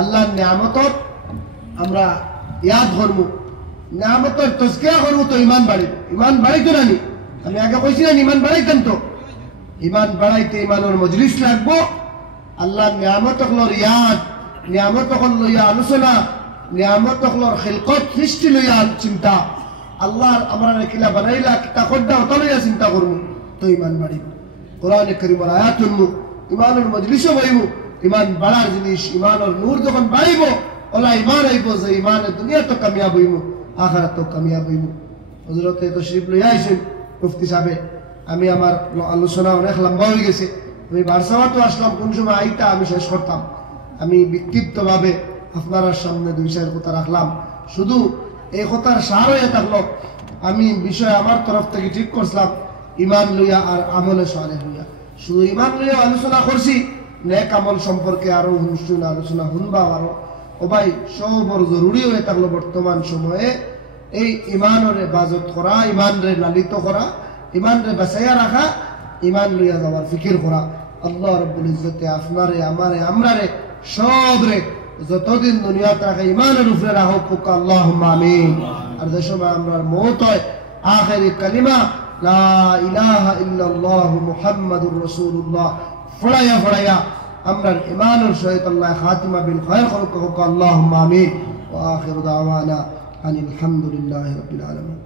আল্লাহর নিয়ামতর আমরা ইয়াদ করব, নিয়ামতর তাজকিয়া করব তো ঈমান বাড়িব। ঈমান বাড়াইতো না নি আমি আগে কইছিলাম ঈমান বাড়াইতাম, তো ঈমান বাড়াইতে ঈমানের মজলিস লাগবো, আল্লাহর নিয়ামতগুলোর ইয়াদ, নিয়ামতগুলো লইয়া আলোচনা, নিয়ামতগুলোর খিলকত সৃষ্টি লইয়া চিন্তা, আল্লাহর আমরা কিলা বানাইলা কিতা কড্ডা ওটা লইয়া চিন্তা করবো তো ঈমান বাড়িব। কোরআনে কারীমের আয়াত শুনবো, ঈমানের মজলিসও বইব, ঈমান বাড়ার জিনিস, ঈমানের নূর যখন বাড়িব ওলা ঈমান আইব যে ঈমানে দুনিয়া তো কামিয়াব হইব আখিরাত তো কামিয়াব হইব। হযরতে তশরিফ লইয়া আইছেন মুফতি সাহেব, আমি আমার আলোচনা অনেক লম্বা হয়ে গেছে, আমি বারসাওয়া তো আসলাম কোন সময় আইতা আমি শেষ করতাম, আমি বিক্ষিপ্তভাবে আপনার সামনে দুই চার কথা রাখলাম, শুধু এই কথার সার হয়ে থাকলো আমি বিষয় আমার তরফ থেকে ঠিক করছিলাম ঈমান লইয়া আর আমলে সালেহ লইয়া। শুধু ঈমান লইয়া আলোচনা করছি, নেক আমল সম্পর্কে আরো আলোচনা শুনবা আরো ও ভাই সব বড় জরুরি হয়ে থাকলো বর্তমান সময়ে এই ঈমানের হেফাজত করা, ঈমানরে লালিত করা, ঈমানরে বাঁচাইয়া রাখা, ঈমান লইয়া যাওয়ার ফিকির করা। আল্লাহ রাব্বুল ইজ্জতে আপনারে আমারে আমরারে সবরে যতদিন দুনিয়াতে রাখে ঈমানের উপরে রাখুক আল্লাহুম্মা আমিন। আর যে সময় আমরা মওত হয় আখিরি কালিমা লা ইলাহা ইল্লাল্লাহু মুহাম্মাদুর রাসূলুল্লাহ ফড়াইয়া ফড়াইয়া আমরা ঈমানের সহিত আল্লাহ খাতিমা বিল খায়র করুক আল্লাহুম্মা আমিন। ওয়া আখিরু দাওয়ানা আনিল হামদুলিল্লাহি রাব্বিল আলামিন।